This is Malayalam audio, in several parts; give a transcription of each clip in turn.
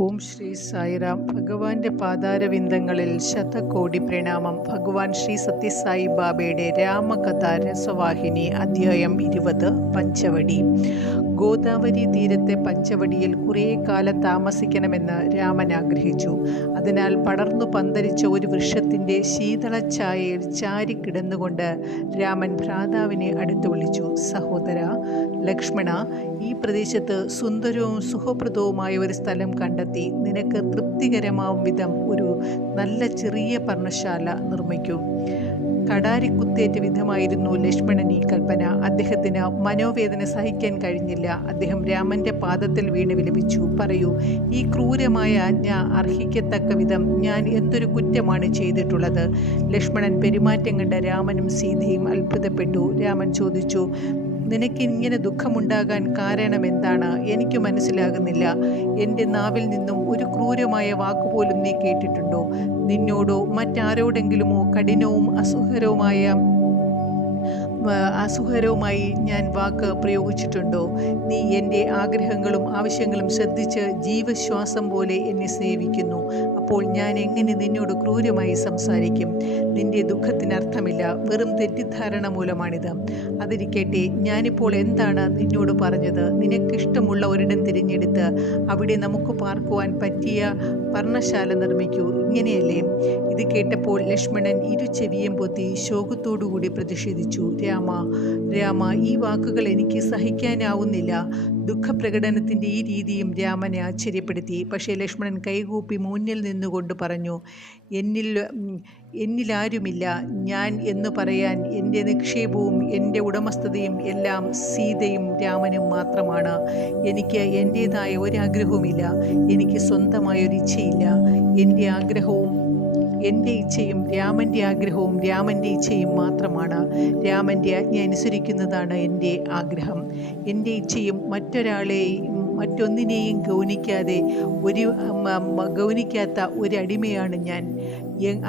ഓം ശ്രീ സായിറാം. ഭഗവാന്റെ പാതാരവിന്ദങ്ങളിൽ ശതകോടി പ്രണാമം. ഭഗവാൻ ശ്രീ സത്യസായി ബാബയുടെ രാമകഥ രസവാഹിനി അധ്യായം 20. പഞ്ചവടി. ഗോദാവരി തീരത്തെ പഞ്ചവടിയിൽ കുറേ കാലം താമസിക്കണമെന്ന് രാമൻ ആഗ്രഹിച്ചു. അതിനാൽ പടർന്നു പന്തലിച്ച ഒരു വൃക്ഷത്തിൻ്റെ ശീതളഛായയിൽ ചാരിക്കിടന്നുകൊണ്ട് രാമൻ ഭ്രാതാവിനെ അടുത്ത് വിളിച്ചു. സഹോദര ലക്ഷ്മണ, ഈ പ്രദേശത്ത് സുന്ദരവും സുഖപ്രദവുമായ ഒരു സ്ഥലം കണ്ടെത്തി നിനക്ക് തൃപ്തികരമാവും വിധം ഒരു നല്ല ചെറിയ പർണശാല നിർമ്മിക്കൂ. കടാരിക്കുത്തേറ്റ വിധമായിരുന്നു ലക്ഷ്മണൻ ഈ കൽപ്പന. അദ്ദേഹത്തിന് മനോവേദന സഹിക്കാൻ കഴിഞ്ഞില്ല. അദ്ദേഹം രാമന്റെ പാദത്തിൽ വീണ് വിലപിച്ചു. പറയൂ, ഈ ക്രൂരമായ ആജ്ഞ അർഹിക്കത്തക്ക വിധം ഞാൻ എന്തൊരു കുറ്റമാണ് ചെയ്തിട്ടുള്ളത്? ലക്ഷ്മണൻ പെരുമാറ്റം കണ്ട രാമനും സീതയും അത്ഭുതപ്പെട്ടു. രാമൻ ചോദിച്ചു, നിനക്കിങ്ങനെ ദുഃഖമുണ്ടാകാൻ കാരണം എന്താണ്? എനിക്ക് മനസ്സിലാകുന്നില്ല. എൻ്റെ നാവിൽ നിന്നും ഒരു ക്രൂരമായ വാക്കുപോലും നീ കേട്ടിട്ടുണ്ടോ? നിന്നോടോ മറ്റാരോടെങ്കിലുമോ കഠിനവും അസുഖകരവുമായി ഞാൻ വാക്ക് പ്രയോഗിച്ചിട്ടുണ്ടോ? നീ എൻ്റെ ആഗ്രഹങ്ങളും ആവശ്യങ്ങളും ശ്രദ്ധിച്ച് ജീവശ്വാസം പോലെ എന്നെ സേവിക്കുന്നു. അപ്പോൾ ഞാൻ എങ്ങനെ നിന്നോട് ക്രൂരമായി സംസാരിക്കും? നിന്റെ ദുഃഖത്തിന് അർത്ഥമില്ല. വെറും തെറ്റിദ്ധാരണ മൂലമാണിത്. അതിരിക്കട്ടെ, ഞാനിപ്പോൾ എന്താണ് നിന്നോട് പറഞ്ഞത്? നിനക്കിഷ്ടമുള്ള ഒരിടം തിരഞ്ഞെടുത്ത് അവിടെ നമുക്ക് പാർക്കുവാൻ പറ്റിയ പർണശാല നിർമ്മിക്കൂ, ഇങ്ങനെയല്ലേ? ഇത് കേട്ടപ്പോൾ ലക്ഷ്മണൻ ഇരുചെവിയും പൊത്തി ശോകത്തോടുകൂടി പ്രതിഷേധിച്ചു. രാമ, ഈ വാക്കുകൾ എനിക്ക് സഹിക്കാനാവുന്നില്ല. ദുഃഖപ്രകടനത്തിൻ്റെ ഈ രീതിയും രാമനെ ആശ്ചര്യപ്പെടുത്തി. പക്ഷേ ലക്ഷ്മണൻ കൈകൂപ്പി മുന്നിൽ നിന്നുകൊണ്ട് പറഞ്ഞു, എന്നിലാരുമില്ല. ഞാൻ എന്ന് പറയാൻ എൻ്റെ നിക്ഷേപവും എൻ്റെ ഉടമസ്ഥതയും എല്ലാം സീതയും രാമനും മാത്രമാണ്. എനിക്ക് എൻ്റേതായ ഒരാഗ്രഹവുമില്ല. എനിക്ക് സ്വന്തമായൊരു ഇച്ഛയില്ല. എൻ്റെ ഇച്ഛയും രാമൻ്റെ ആഗ്രഹവും രാമൻ്റെ ഇച്ഛയും മാത്രമാണ്. രാമൻ്റെ ആജ്ഞ അനുസരിക്കുന്നതാണ് എൻ്റെ ആഗ്രഹം. എൻ്റെ ഇച്ഛയും മറ്റൊന്നിനെയും ഗൗനിക്കാത്ത ഒരു അടിമയാണ് ഞാൻ.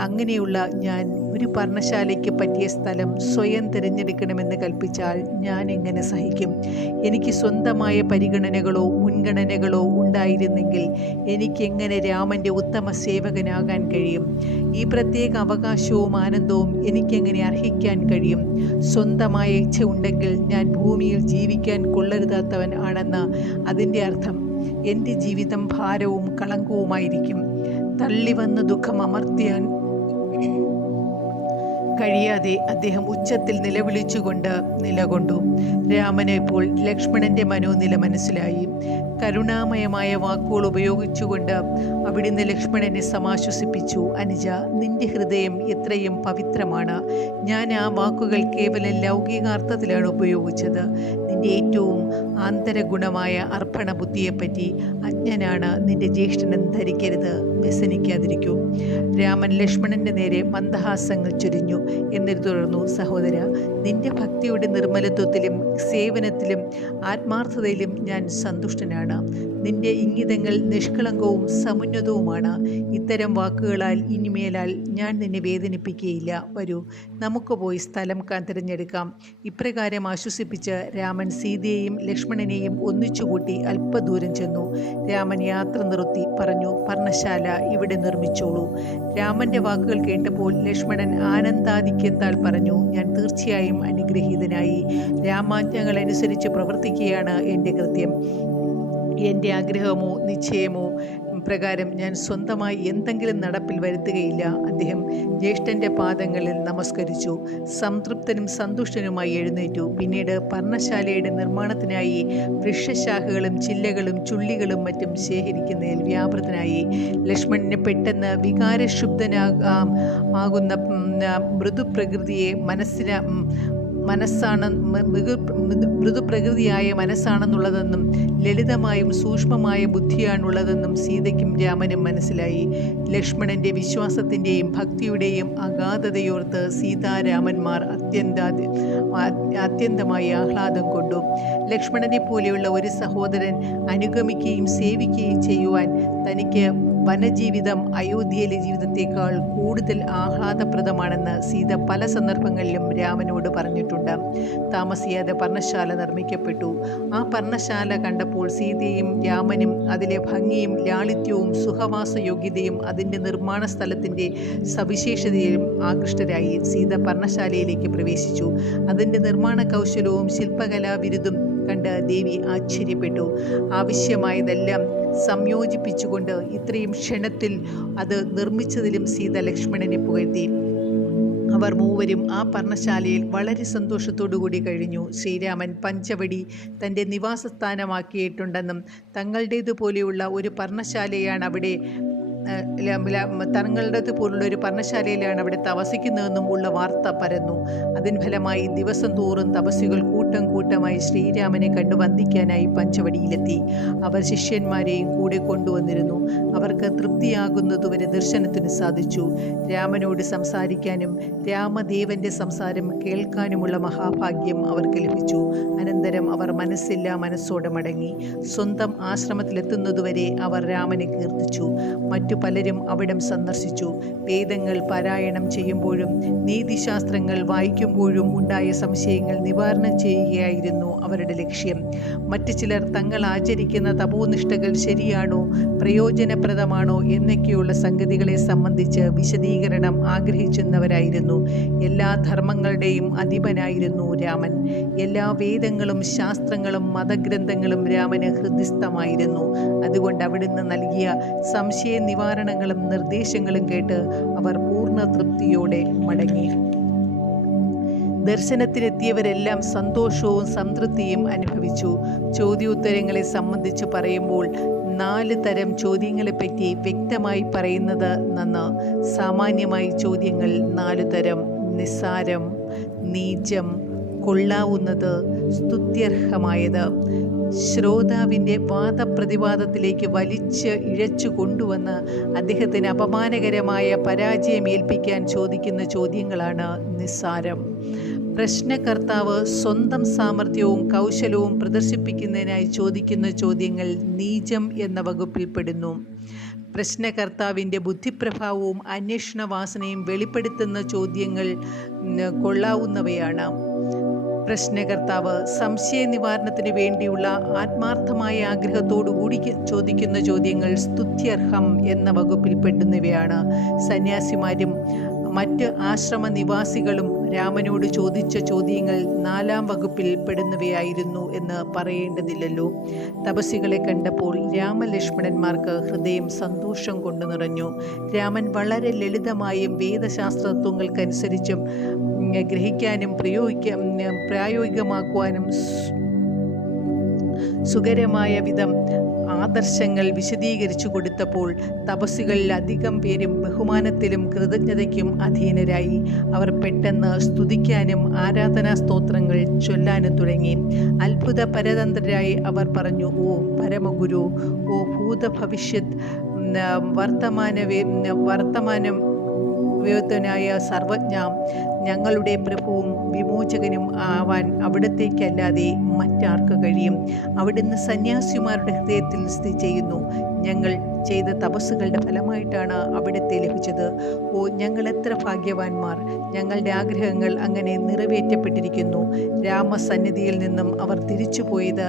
അങ്ങനെയുള്ള ഞാൻ ഒരു പർണശാലയ്ക്ക് പറ്റിയ സ്ഥലം സ്വയം തിരഞ്ഞെടുക്കണമെന്ന് കൽപ്പിച്ചാൽ ഞാൻ എങ്ങനെ സഹിക്കും? എനിക്ക് സ്വന്തമായ പരിഗണനകളോ മുൻഗണനകളോ ഉണ്ടായിരുന്നെങ്കിൽ എനിക്കെങ്ങനെ രാമൻ്റെ ഉത്തമ സേവകനാകാൻ കഴിയും? ഈ പ്രത്യേക അവകാശവും ആനന്ദവും എനിക്കെങ്ങനെ അർഹിക്കാൻ കഴിയും? സ്വന്തമായ ഇച്ഛ ഉണ്ടെങ്കിൽ ഞാൻ ഭൂമിയിൽ ജീവിക്കാൻ കൊള്ളരുതാത്തവൻ ആണെന്ന് അതിൻ്റെ അർത്ഥം. എൻ്റെ ജീവിതം ഭാരവും കളങ്കവുമായിരിക്കും. തള്ളിവന്ന ദുഃഖം അമർത്തിയാൻ കഴിയാതെ അദ്ദേഹം ഉച്ചത്തിൽ നിലവിളിച്ചുകൊണ്ട് നിലകൊണ്ടു. രാമന് ഇപ്പോൾ ലക്ഷ്മണന്റെ മനോനില മനസ്സിലായി. കരുണാമയമായ വാക്കുകൾ ഉപയോഗിച്ചുകൊണ്ട് അവിടുന്ന് ലക്ഷ്മണനെ സമാശ്വസിപ്പിച്ചു. അനുജ, നിന്റെ ഹൃദയം എത്രയും പവിത്രമാണ്. ഞാൻ ആ വാക്കുകൾ കേവലം ലൗകികാർത്ഥത്തിലാണ് ഉപയോഗിച്ചത്. നിന്റെ ഏറ്റവും ആന്തരഗുണമായ അർപ്പണ ബുദ്ധിയെപ്പറ്റി അജ്ഞനാണ് നിന്റെ ജ്യേഷ്ഠനെന്ന് ധരിക്കരുത്. വ്യസനിക്കാതിരിക്കൂ. രാമൻ ലക്ഷ്മണന്റെ നേരെ മന്ദഹാസങ്ങൾ ചൊരിഞ്ഞു. എന്നിട്ട് തുടർന്നു, സഹോദര, നിന്റെ ഭക്തിയുടെ നിർമ്മലത്വത്തിലും സേവനത്തിലും ആത്മാർത്ഥതയിലും ഞാൻ സന്തുഷ്ടനാണ്. നിന്റെ ഇംഗിതങ്ങൾ നിഷ്കളങ്കവും സമുന്നതവുമാണ്. ഇത്തരം വാക്കുകളാൽ ഇനിമേലാൽ ഞാൻ നിന്നെ വേദനിപ്പിക്കുകയില്ല. വരൂ, നമുക്ക് പോയി സ്ഥലം തിരഞ്ഞെടുക്കാം. ഇപ്രകാരം ആശ്വസിപ്പിച്ച് രാമൻ സീതയെയും ലക്ഷ്മണനെയും ഒന്നിച്ചുകൂട്ടി അല്പദൂരം ചെന്നു. രാമൻ യാത്ര നിർത്തി പറഞ്ഞു, പർണശാല ഇവിടെ നിർമ്മിച്ചോളൂ. രാമന്റെ വാക്കുകൾ കേട്ടപ്പോൾ ലക്ഷ്മണൻ ആനന്ദാധിക്യത്താൽ പറഞ്ഞു, ഞാൻ തീർച്ചയായും അനുഗ്രഹീതനായി. രാമാജ്ഞകൾ അനുസരിച്ച് പ്രവർത്തിക്കുകയാണ് എൻ്റെ കൃത്യം. എൻ്റെ ആഗ്രഹമോ നിശ്ചയമോ പ്രകാരം ഞാൻ സ്വന്തമായി എന്തെങ്കിലും നടപ്പിൽ വരുത്തുകയില്ല. അദ്ദേഹം ജ്യേഷ്ഠൻ്റെ പാദങ്ങളിൽ നമസ്കരിച്ചു. സംതൃപ്തനും സന്തുഷ്ടനുമായി എഴുന്നേറ്റു. പിന്നീട് പർണശാലയുടെ നിർമ്മാണത്തിനായി വൃക്ഷശാഖകളും ചില്ലകളും ചുള്ളികളും മറ്റും ശേഖരിക്കുന്നതിൽ വ്യാപൃതനായി. ലക്ഷ്മണന് പെട്ടെന്ന് വികാരശുദ്ധനാകുന്ന മൃദുപ്രകൃതിയായ മനസ്സാണെന്നുള്ളതെന്നും ലളിതമായും സൂക്ഷ്മമായ ബുദ്ധിയാണുള്ളതെന്നും സീതയ്ക്കും രാമനും മനസ്സിലായി. ലക്ഷ്മണന്റെ വിശ്വാസത്തിൻ്റെയും ഭക്തിയുടെയും അഗാധതയോർത്ത് സീതാരാമന്മാർ അത്യന്തമായി ആഹ്ലാദം കൊണ്ടു. ലക്ഷ്മണനെ പോലെയുള്ള ഒരു സഹോദരൻ അനുഗമിക്കുകയും സേവിക്കുകയും ചെയ്യുവാൻ തനിക്ക് വനജീവിതം അയോധ്യയിലെ ജീവിതത്തേക്കാൾ കൂടുതൽ ആഹ്ലാദപ്രദമാണെന്ന് സീത പല സന്ദർഭങ്ങളിലും രാമനോട് പറഞ്ഞിട്ടുണ്ട്. താമസിയാതെ പർണശാല നിർമ്മിക്കപ്പെട്ടു. ആ പർണശാല കണ്ടപ്പോൾ സീതയും രാമനും അതിലെ ഭംഗിയും ലാളിത്യവും സുഖവാസയോഗ്യതയും അതിൻ്റെ നിർമ്മാണ സ്ഥലത്തിൻ്റെ സവിശേഷതയിലും ആകൃഷ്ടരായി. സീത പർണശാലയിലേക്ക് പ്രവേശിച്ചു. അതിൻ്റെ നിർമ്മാണ കൗശലവും ശില്പകലാവിരുതും കണ്ട് ദേവി ആശ്ചര്യപ്പെട്ടു. ആവശ്യമായതെല്ലാം സംയോജിപ്പിച്ചുകൊണ്ട് ഇത്രയും ക്ഷണത്തിൽ അത് നിർമ്മിച്ചതിലും സീത ലക്ഷ്മണനെ പുകഴ്ത്തി. അവർ മൂവരും ആ പർണശാലയിൽ വളരെ സന്തോഷത്തോടുകൂടി കഴിഞ്ഞു. ശ്രീരാമൻ പഞ്ചവടി തൻ്റെ നിവാസസ്ഥാനമാക്കിയിട്ടുണ്ടെന്നും തങ്ങളുടേതുപോലെയുള്ള ഒരു പർണശാലയാണ് അവിടെ തങ്ങളുടേതുപോലുള്ള ഒരു പർണശാലയിലാണ് അവിടെ തപസിക്കുന്നതെന്നും ഉള്ള വാർത്ത പരന്നു. അതിൻ ഫലമായി ദിവസം തോറും തപസ്വികൾ കൂട്ടം കൂട്ടമായി ശ്രീരാമനെ കണ്ടു വന്ദിക്കാനായി പഞ്ചവടിയിലെത്തി. അവർ ശിഷ്യന്മാരെയും കൂടെ കൊണ്ടുവന്നിരുന്നു. അവർക്ക് തൃപ്തിയാകുന്നതുവരെ ദർശനത്തിന് സാധിച്ചു. രാമനോട് സംസാരിക്കാനും രാമദേവന്റെ സംസാരം കേൾക്കാനുമുള്ള മഹാഭാഗ്യം അവർക്ക് ലഭിച്ചു. അനന്തരം അവർ മനസ്സില്ലാ മനസ്സോടെ മടങ്ങി. സ്വന്തം ആശ്രമത്തിലെത്തുന്നതുവരെ അവർ രാമനെ കീർത്തിച്ചു. മറ്റു പലരും അവിടം സന്ദർശിച്ചു. വേദങ്ങൾ പാരായണം ചെയ്യുമ്പോഴും നീതിശാസ്ത്രങ്ങൾ വായിക്കുമ്പോഴും ഉണ്ടായ സംശയങ്ങൾ നിവാരണം ചെയ്യുകയായിരുന്നു അവരുടെ ലക്ഷ്യം. മറ്റു ചിലർ തങ്ങൾ ആചരിക്കുന്ന തപോനിഷ്ഠകൾ ശരിയാണോ, പ്രയോജനപ്രദമാണോ എന്നൊക്കെയുള്ള സംഗതികളെ സംബന്ധിച്ച് വിശദീകരണം ആഗ്രഹിച്ചിരുന്നവരായിരുന്നു. എല്ലാ ധർമ്മങ്ങളുടെയും അധിപനായിരുന്നു രാമൻ. എല്ലാ വേദങ്ങളും ശാസ്ത്രങ്ങളും മതഗ്രന്ഥങ്ങളും രാമന് ഹൃദിസ്ഥമായിരുന്നു. അതുകൊണ്ട് അവിടുന്ന് നൽകിയ സംശയ നിവാരണങ്ങളും നിർദ്ദേശങ്ങളും കേട്ട് അവർ പൂർണ്ണ തൃപ്തിയോടെ മടങ്ങി. ദർശനത്തിനെത്തിയവരെല്ലാം സന്തോഷവും സംതൃപ്തിയും അനുഭവിച്ചു. ചോദ്യോത്തരങ്ങളെ സംബന്ധിച്ച് പറയുമ്പോൾ 4 തരം ചോദ്യങ്ങളെപ്പറ്റി വ്യക്തമായി പറയുന്നത് നന്ന്. സാമാന്യമായി ചോദ്യങ്ങൾ 4 തരം: നിസ്സാരം, നീചം, കൊള്ളാവുന്നത്, സ്തുത്യർഹമായത്. ശ്രോതാവിൻ്റെ വാദപ്രതിവാദത്തിലേക്ക് വലിച്ച് ഇഴച്ചു കൊണ്ടുവന്ന് അദ്ദേഹത്തിന് അപമാനകരമായ പരാജയമേൽപ്പിക്കാൻ ചോദിക്കുന്ന ചോദ്യങ്ങളാണ് നിസ്സാരം. പ്രശ്നകർത്താവ് സ്വന്തം സാമർഥ്യവും കൗശലവും പ്രദർശിപ്പിക്കുന്നതിനായി ചോദിക്കുന്ന ചോദ്യങ്ങൾ നീചം എന്ന വകുപ്പിൽപ്പെടുന്നു. പ്രശ്നകർത്താവിൻ്റെ ബുദ്ധിപ്രഭാവവും അന്വേഷണ വാസനയും വെളിപ്പെടുത്തുന്ന ചോദ്യങ്ങൾ കൊള്ളാവുന്നവയാണ്. പ്രശ്നകർത്താവ് സംശയ നിവാരണത്തിന് വേണ്ടിയുള്ള ആത്മാർത്ഥമായ ആഗ്രഹത്തോടുകൂടി ചോദിക്കുന്ന ചോദ്യങ്ങൾ സ്തുത്യർഹം എന്ന വകുപ്പിൽപ്പെടുന്നവയാണ്. സന്യാസിമാരും മറ്റ് ആശ്രമ നിവാസികളും രാമനോട് ചോദിച്ച ചോദ്യങ്ങൾ 4-ാം വകുപ്പിൽ പെടുന്നവയായിരുന്നു എന്ന് പറയേണ്ടതില്ലല്ലോ. തപസ്സികളെ കണ്ടപ്പോൾ രാമലക്ഷ്മണന്മാർക്ക് ഹൃദയം സന്തോഷം കൊണ്ടു നിറഞ്ഞു. രാമൻ വളരെ ലളിതമായും വേദശാസ്ത്രത്വങ്ങൾക്കനുസരിച്ചും ഗ്രഹിക്കാനും പ്രായോഗികമാക്കുവാനും സുഖകരമായ വിധം ആദർശങ്ങൾ വിശദീകരിച്ചു കൊടുത്തപ്പോൾ തപസ്സികളിൽ അധികം പേരും ബഹുമാനത്തിലും കൃതജ്ഞതയ്ക്കും അധീനരായി. അവർ പെട്ടെന്ന് സ്തുതിക്കാനും ആരാധനാ സ്തോത്രങ്ങൾ ചൊല്ലാനും തുടങ്ങി. അത്ഭുത പരതന്ത്രരായി അവർ പറഞ്ഞു: ഓ പരമഗുരു, ഓ ഭൂതഭവിഷ്യത് വർത്തമാനം വിവേകനായ സർവജ്ഞ, ഞങ്ങളുടെ പ്രഭുവും വിമോചകനും ആവാൻ അവിടത്തേക്കല്ലാതെ മറ്റാർക്ക് കഴിയും? അവിടുന്ന് സന്യാസിമാരുടെ ഹൃദയത്തിൽ സ്ഥിതി ചെയ്യുന്നു. ഞങ്ങൾ ചെയ്ത തപസ്സുകളുടെ ഫലമായിട്ടാണ് അവിടുത്തെ ലഭിച്ചത്. ഓ ഞങ്ങൾ എത്ര ഭാഗ്യവാന്മാർ! ഞങ്ങളുടെ ആഗ്രഹങ്ങൾ അങ്ങനെ നിറവേറ്റപ്പെട്ടിരിക്കുന്നു. രാമസന്നിധിയിൽ നിന്നും അവർ തിരിച്ചുപോയത്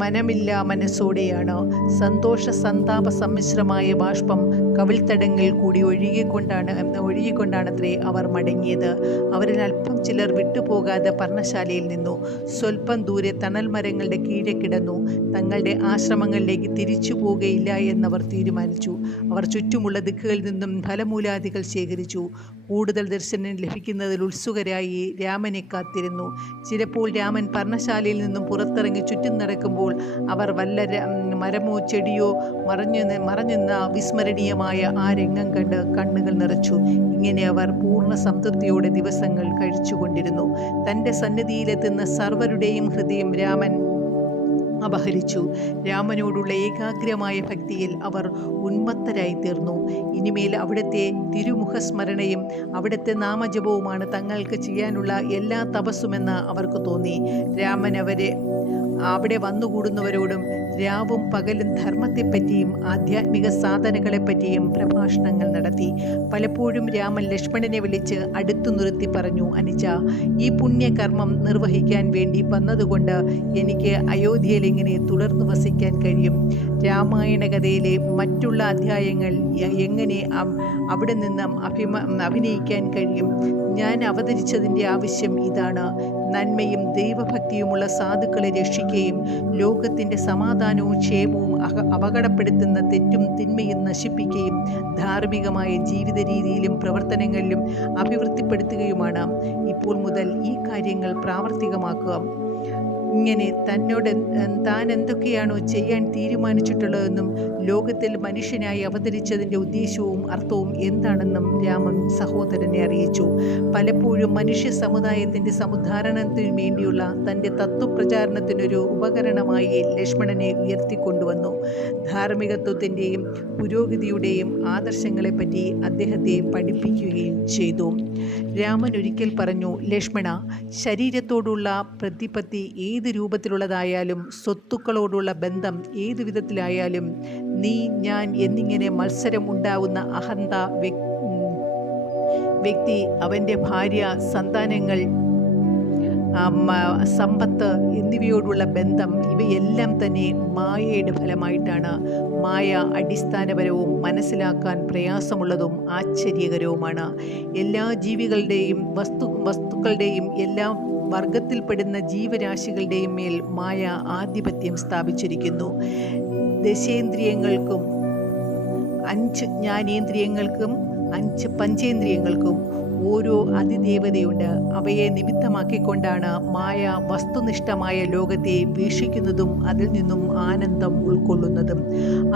മനമില്ലാ മനസ്സോടെയാണ്. സന്തോഷ സന്താപ സമ്മിശ്രമായ ബാഷ്പം കവിൾത്തടങ്ങൾ കൂടി ഒഴുകിക്കൊണ്ടാണത്രേ അവർ മടങ്ങിയത്. അവരിൽ അല്പം ചിലർ വിട്ടുപോകാതെ പർണശാലയിൽ നിന്നു. സ്വല്പം ദൂരെ തണൽ മരങ്ങളുടെ കീഴെ കിടന്നു. തങ്ങളുടെ ആശ്രമങ്ങളിലേക്ക് തിരിച്ചു പോവുകയില്ല എന്നവർ തീരുമാനിച്ചു. അവർ ചുറ്റുമുള്ള ദിക്കുകളിൽ നിന്നും ഫലമൂലാദികൾ ശേഖരിച്ചു. കൂടുതൽ ദർശനം ലഭിക്കുന്നതിൽ ഉത്സുകരായി രാമനെ കാത്തിരുന്നു. ചിലപ്പോൾ രാമൻ പർണശാലയിൽ നിന്നും പുറത്തിറങ്ങി ചുറ്റും നടക്കുമ്പോൾ അവർ വല്ല മരമോ ചെടിയോ മറഞ്ഞുനിന്ന വിസ്മരണീയമായ ആ രംഗം കണ്ട് കണ്ണുകൾ നിറച്ചു. ഇങ്ങനെ അവർ പൂർണ്ണ സംതൃപ്തിയോടെ ദിവസങ്ങൾ കഴിച്ചുകൊണ്ടിരുന്നു. തൻ്റെ സന്നിധിയിലെത്തുന്ന സർവരുടെയും ഹൃദയം രാമൻ അപഹരിച്ചു. രാമനോടുള്ള ഏകാഗ്രമായ ഭക്തിയിൽ അവർ ഉന്മത്തരായി തീർന്നു. ഇനിമേൽ അവിടുത്തെ തിരുമുഖസ്മരണയും അവിടുത്തെ നാമജപവുമാണ് തങ്ങൾക്ക് ചെയ്യാനുള്ള എല്ലാ തപസ്സുമെന്ന് അവർക്ക് തോന്നി. രാമൻ അവരെ അവിടെ വന്നുകൂടുന്നവരോടും രാവും പകലും ധർമ്മത്തെപ്പറ്റിയും ആധ്യാത്മിക സാധനകളെപ്പറ്റിയും പ്രഭാഷണങ്ങൾ നടത്തി. പലപ്പോഴും രാമൻ ലക്ഷ്മണനെ വിളിച്ച് അടുത്തു നിർത്തി പറഞ്ഞു, അനുജ, ഈ പുണ്യകർമ്മം നിർവഹിക്കാൻ വേണ്ടി വന്നതുകൊണ്ട് എനിക്ക് അയോധ്യയിൽ എങ്ങനെ തുടർന്നു വസിക്കാൻ കഴിയും? രാമായണ കഥയിലെ മറ്റുള്ള അധ്യായങ്ങൾ എങ്ങനെ അവിടെ നിന്ന് അഭിനയിക്കാൻ കഴിയും? ഞാൻ അവതരിച്ചതിൻ്റെ ആവശ്യം ഇതാണ്. നന്മയും ദൈവഭക്തിയുമുള്ള സാധുക്കളെ രക്ഷിക്കുകയും ലോകത്തിൻ്റെ സമാധാനവും ക്ഷേമവും അപകടപ്പെടുത്തുന്ന തെറ്റും തിന്മയും നശിപ്പിക്കുകയും ധാർമ്മികമായ ജീവിത രീതിയിലും പ്രവർത്തനങ്ങളിലും അഭിവൃദ്ധിപ്പെടുത്തുകയുമാണ്. ഇപ്പോൾ മുതൽ ഈ കാര്യങ്ങൾ പ്രാവർത്തികമാക്കുക. ഇങ്ങനെ താൻ എന്തൊക്കെയാണോ ചെയ്യാൻ തീരുമാനിച്ചിട്ടുള്ളതെന്നും ലോകത്തിൽ മനുഷ്യനായി അവതരിച്ചതിൻ്റെ ഉദ്ദേശവും അർത്ഥവും എന്താണെന്നും രാമൻ സഹോദരനെ അറിയിച്ചു. പലപ്പോഴും മനുഷ്യ സമുദായത്തിൻ്റെ സമുദ്ധാരണത്തിന് വേണ്ടിയുള്ള തൻ്റെ തത്വപ്രചാരണത്തിനൊരു ഉപകരണമായി ലക്ഷ്മണനെ ഉയർത്തിക്കൊണ്ടുവന്നു. ധാർമ്മികത്വത്തിൻ്റെയും പുരോഗതിയുടെയും ആദർശങ്ങളെപ്പറ്റി അദ്ദേഹത്തെ പഠിപ്പിക്കുകയും ചെയ്തു. രാമൻ ഒരിക്കൽ പറഞ്ഞു, ലക്ഷ്മണ, ശരീരത്തോടുള്ള പ്രതിപത്തി ഏത് രൂപത്തിലുള്ളതായാലും സ്വത്തുക്കളോടുള്ള ബന്ധം ഏതു വിധത്തിലായാലും നീ ഞാൻ എന്നിങ്ങനെ മത്സരം ഉണ്ടാവുന്ന അഹന്ത വ്യക്തി, അവൻ്റെ ഭാര്യ, സന്താനങ്ങൾ, സമ്പത്ത് എന്നിവയോടുള്ള ബന്ധം, ഇവയെല്ലാം തന്നെ മായയുടെ ഫലമായിട്ടാണ്. മായ അടിസ്ഥാനപരവും മനസ്സിലാക്കാൻ പ്രയാസമുള്ളതും ആശ്ചര്യകരവുമാണ്. എല്ലാ ജീവികളുടെയും വസ്തുക്കളുടെയും എല്ലാ വർഗത്തിൽപ്പെടുന്ന ജീവരാശികളുടെയും മേൽ മായ ആധിപത്യം സ്ഥാപിച്ചിരിക്കുന്നു. ദശേന്ദ്രിയങ്ങൾക്കും 5 ജ്ഞാനേന്ദ്രിയങ്ങൾക്കും 5 പഞ്ചേന്ദ്രിയങ്ങൾക്കും ഓരോ അതിദേവതയുണ്ട്. അവയെ നിമിത്തമാക്കിക്കൊണ്ടാണ് മായ വസ്തുനിഷ്ഠമായ ലോകത്തെ വീക്ഷിക്കുന്നതും അതിൽ നിന്നും ആനന്ദം ഉൾക്കൊള്ളുന്നതും.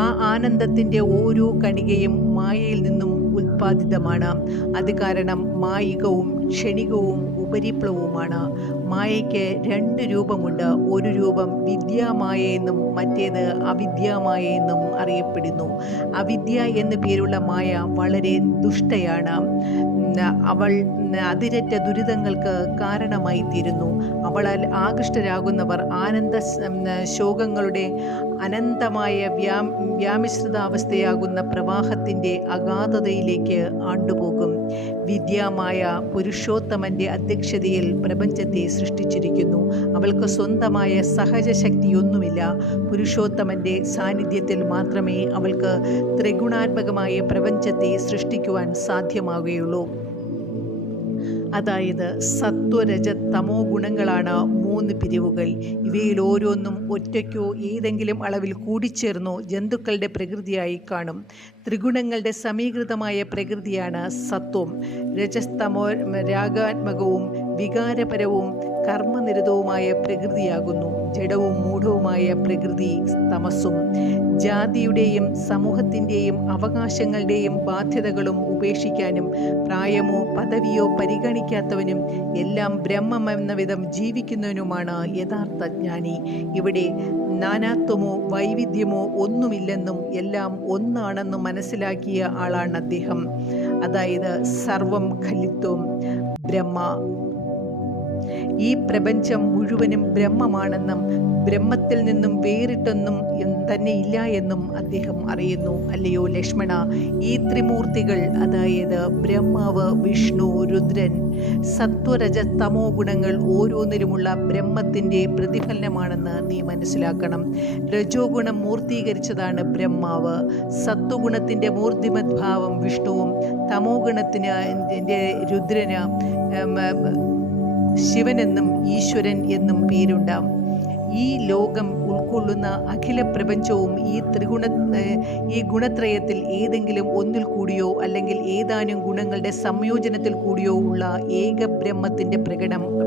ആ ആനന്ദത്തിൻ്റെ ഓരോ കണികയും മായയിൽ നിന്നും ഉൽപ്പാദിതമാണ്. അത് കാരണം മായികവും ക്ഷണികവും ഉപരിപ്ലവവുമാണ്. മായയ്ക്ക് 2 രൂപമുണ്ട്. ഒരു രൂപം വിദ്യാമായ എന്നും മറ്റേത് അവിദ്യാമായ എന്നും അറിയപ്പെടുന്നു. അവിദ്യ എന്നു പേരുള്ള മായ വളരെ ദുഷ്ടയാണ്. അവൾ അതിരറ്റ ദുരിതങ്ങൾക്ക് കാരണമായി തീരുന്നു. അവളാൽ ആകൃഷ്ടരാകുന്നവർ ആനന്ദ ശോകങ്ങളുടെ അനന്തമായ വ്യാമിശ്രിതാവസ്ഥയാകുന്ന പ്രവാഹത്തിൻ്റെ അഗാധതയിലേക്ക് ആണ്ടുപോകും. വിദ്യാമായ പുരുഷോത്തമൻ്റെ അധ്യക്ഷതയിൽ പ്രപഞ്ചത്തെ സൃഷ്ടിച്ചിരിക്കുന്നു. അവൾക്ക് സ്വന്തമായ സഹജ ശക്തിയൊന്നുമില്ല. പുരുഷോത്തമൻ്റെ സാന്നിധ്യത്തിൽ മാത്രമേ അവൾക്ക് ത്രിഗുണാത്മകമായ പ്രപഞ്ചത്തെ സൃഷ്ടിക്കുവാൻ സാധ്യമാവുകയുള്ളൂ. അതായത് സത്വരജ തമോ ഗുണങ്ങളാണ് 3 പിരിവുകൾ. ഇവയിൽ ഓരോന്നും ഒറ്റയ്ക്കോ ഏതെങ്കിലും അളവിൽ കൂടിച്ചേർന്നോ ജന്തുക്കളുടെ പ്രകൃതിയായി കാണും. ത്രിഗുണങ്ങളുടെ സമീകൃതമായ പ്രകൃതിയാണ് സത്വം. രജസ്തമോ രാഗാത്മകവും വികാരപരവും കർമ്മനിരതവുമായ പ്രകൃതിയാകുന്നു. ജഡവും മൂഢവുമായ പ്രകൃതി തമസ്സും. ജാതിയുടെയും സമൂഹത്തിൻ്റെയും അവകാശങ്ങളുടെയും ബാധ്യതകളും ഉപേക്ഷിക്കാനും പ്രായമോ പദവിയോ പരിഗണിക്കാത്തവനും എല്ലാം ബ്രഹ്മമെന്ന വിധം ജീവിക്കുന്നവനുമാണ് യഥാർത്ഥ ജ്ഞാനി. ഇവിടെ നാനാത്വമോ വൈവിധ്യമോ ഒന്നുമില്ലെന്നും എല്ലാം ഒന്നാണെന്നും മനസ്സിലാക്കിയ ആളാണ് അദ്ദേഹം. അതായത് സർവം ഖലിത്വം ബ്രഹ്മ. ഈ പ്രപഞ്ചം മുഴുവനും ബ്രഹ്മമാണെന്നും ബ്രഹ്മത്തിൽ നിന്നും വേറിട്ടൊന്നും തന്നെ ഇല്ല എന്നും അദ്ദേഹം അറിയുന്നു. അല്ലയോ ലക്ഷ്മണ, ഈ ത്രിമൂർത്തികൾ, അതായത് ബ്രഹ്മാവ്, വിഷ്ണു, രുദ്രൻ, സത്വരജ തമോ ഗുണങ്ങൾ ഓരോന്നിലുമുള്ള ബ്രഹ്മത്തിൻ്റെ പ്രതിഫലനമാണെന്ന് നീ മനസ്സിലാക്കണം. രജോ ഗുണം മൂർത്തീകരിച്ചതാണ് ബ്രഹ്മാവ്. സത്വഗുണത്തിൻ്റെ മൂർത്തിമത് ഭാവം വിഷ്ണുവും തമോ ഗുണത്തിന് രുദ്രന് ശിവനെന്നും ഈശ്വരൻ എന്നും പേരുണ്ടാം. ഈ ലോകം ഉൾക്കൊള്ളുന്ന അഖില പ്രപഞ്ചവും ഈ ഗുണത്രയത്തിൽ ഏതെങ്കിലും ഒന്നിൽ കൂടിയോ അല്ലെങ്കിൽ ഏതാനും ഗുണങ്ങളുടെ സംയോജനത്തിൽ കൂടിയോ ഉള്ള ഏക ബ്രഹ്മത്തിൻ്റെ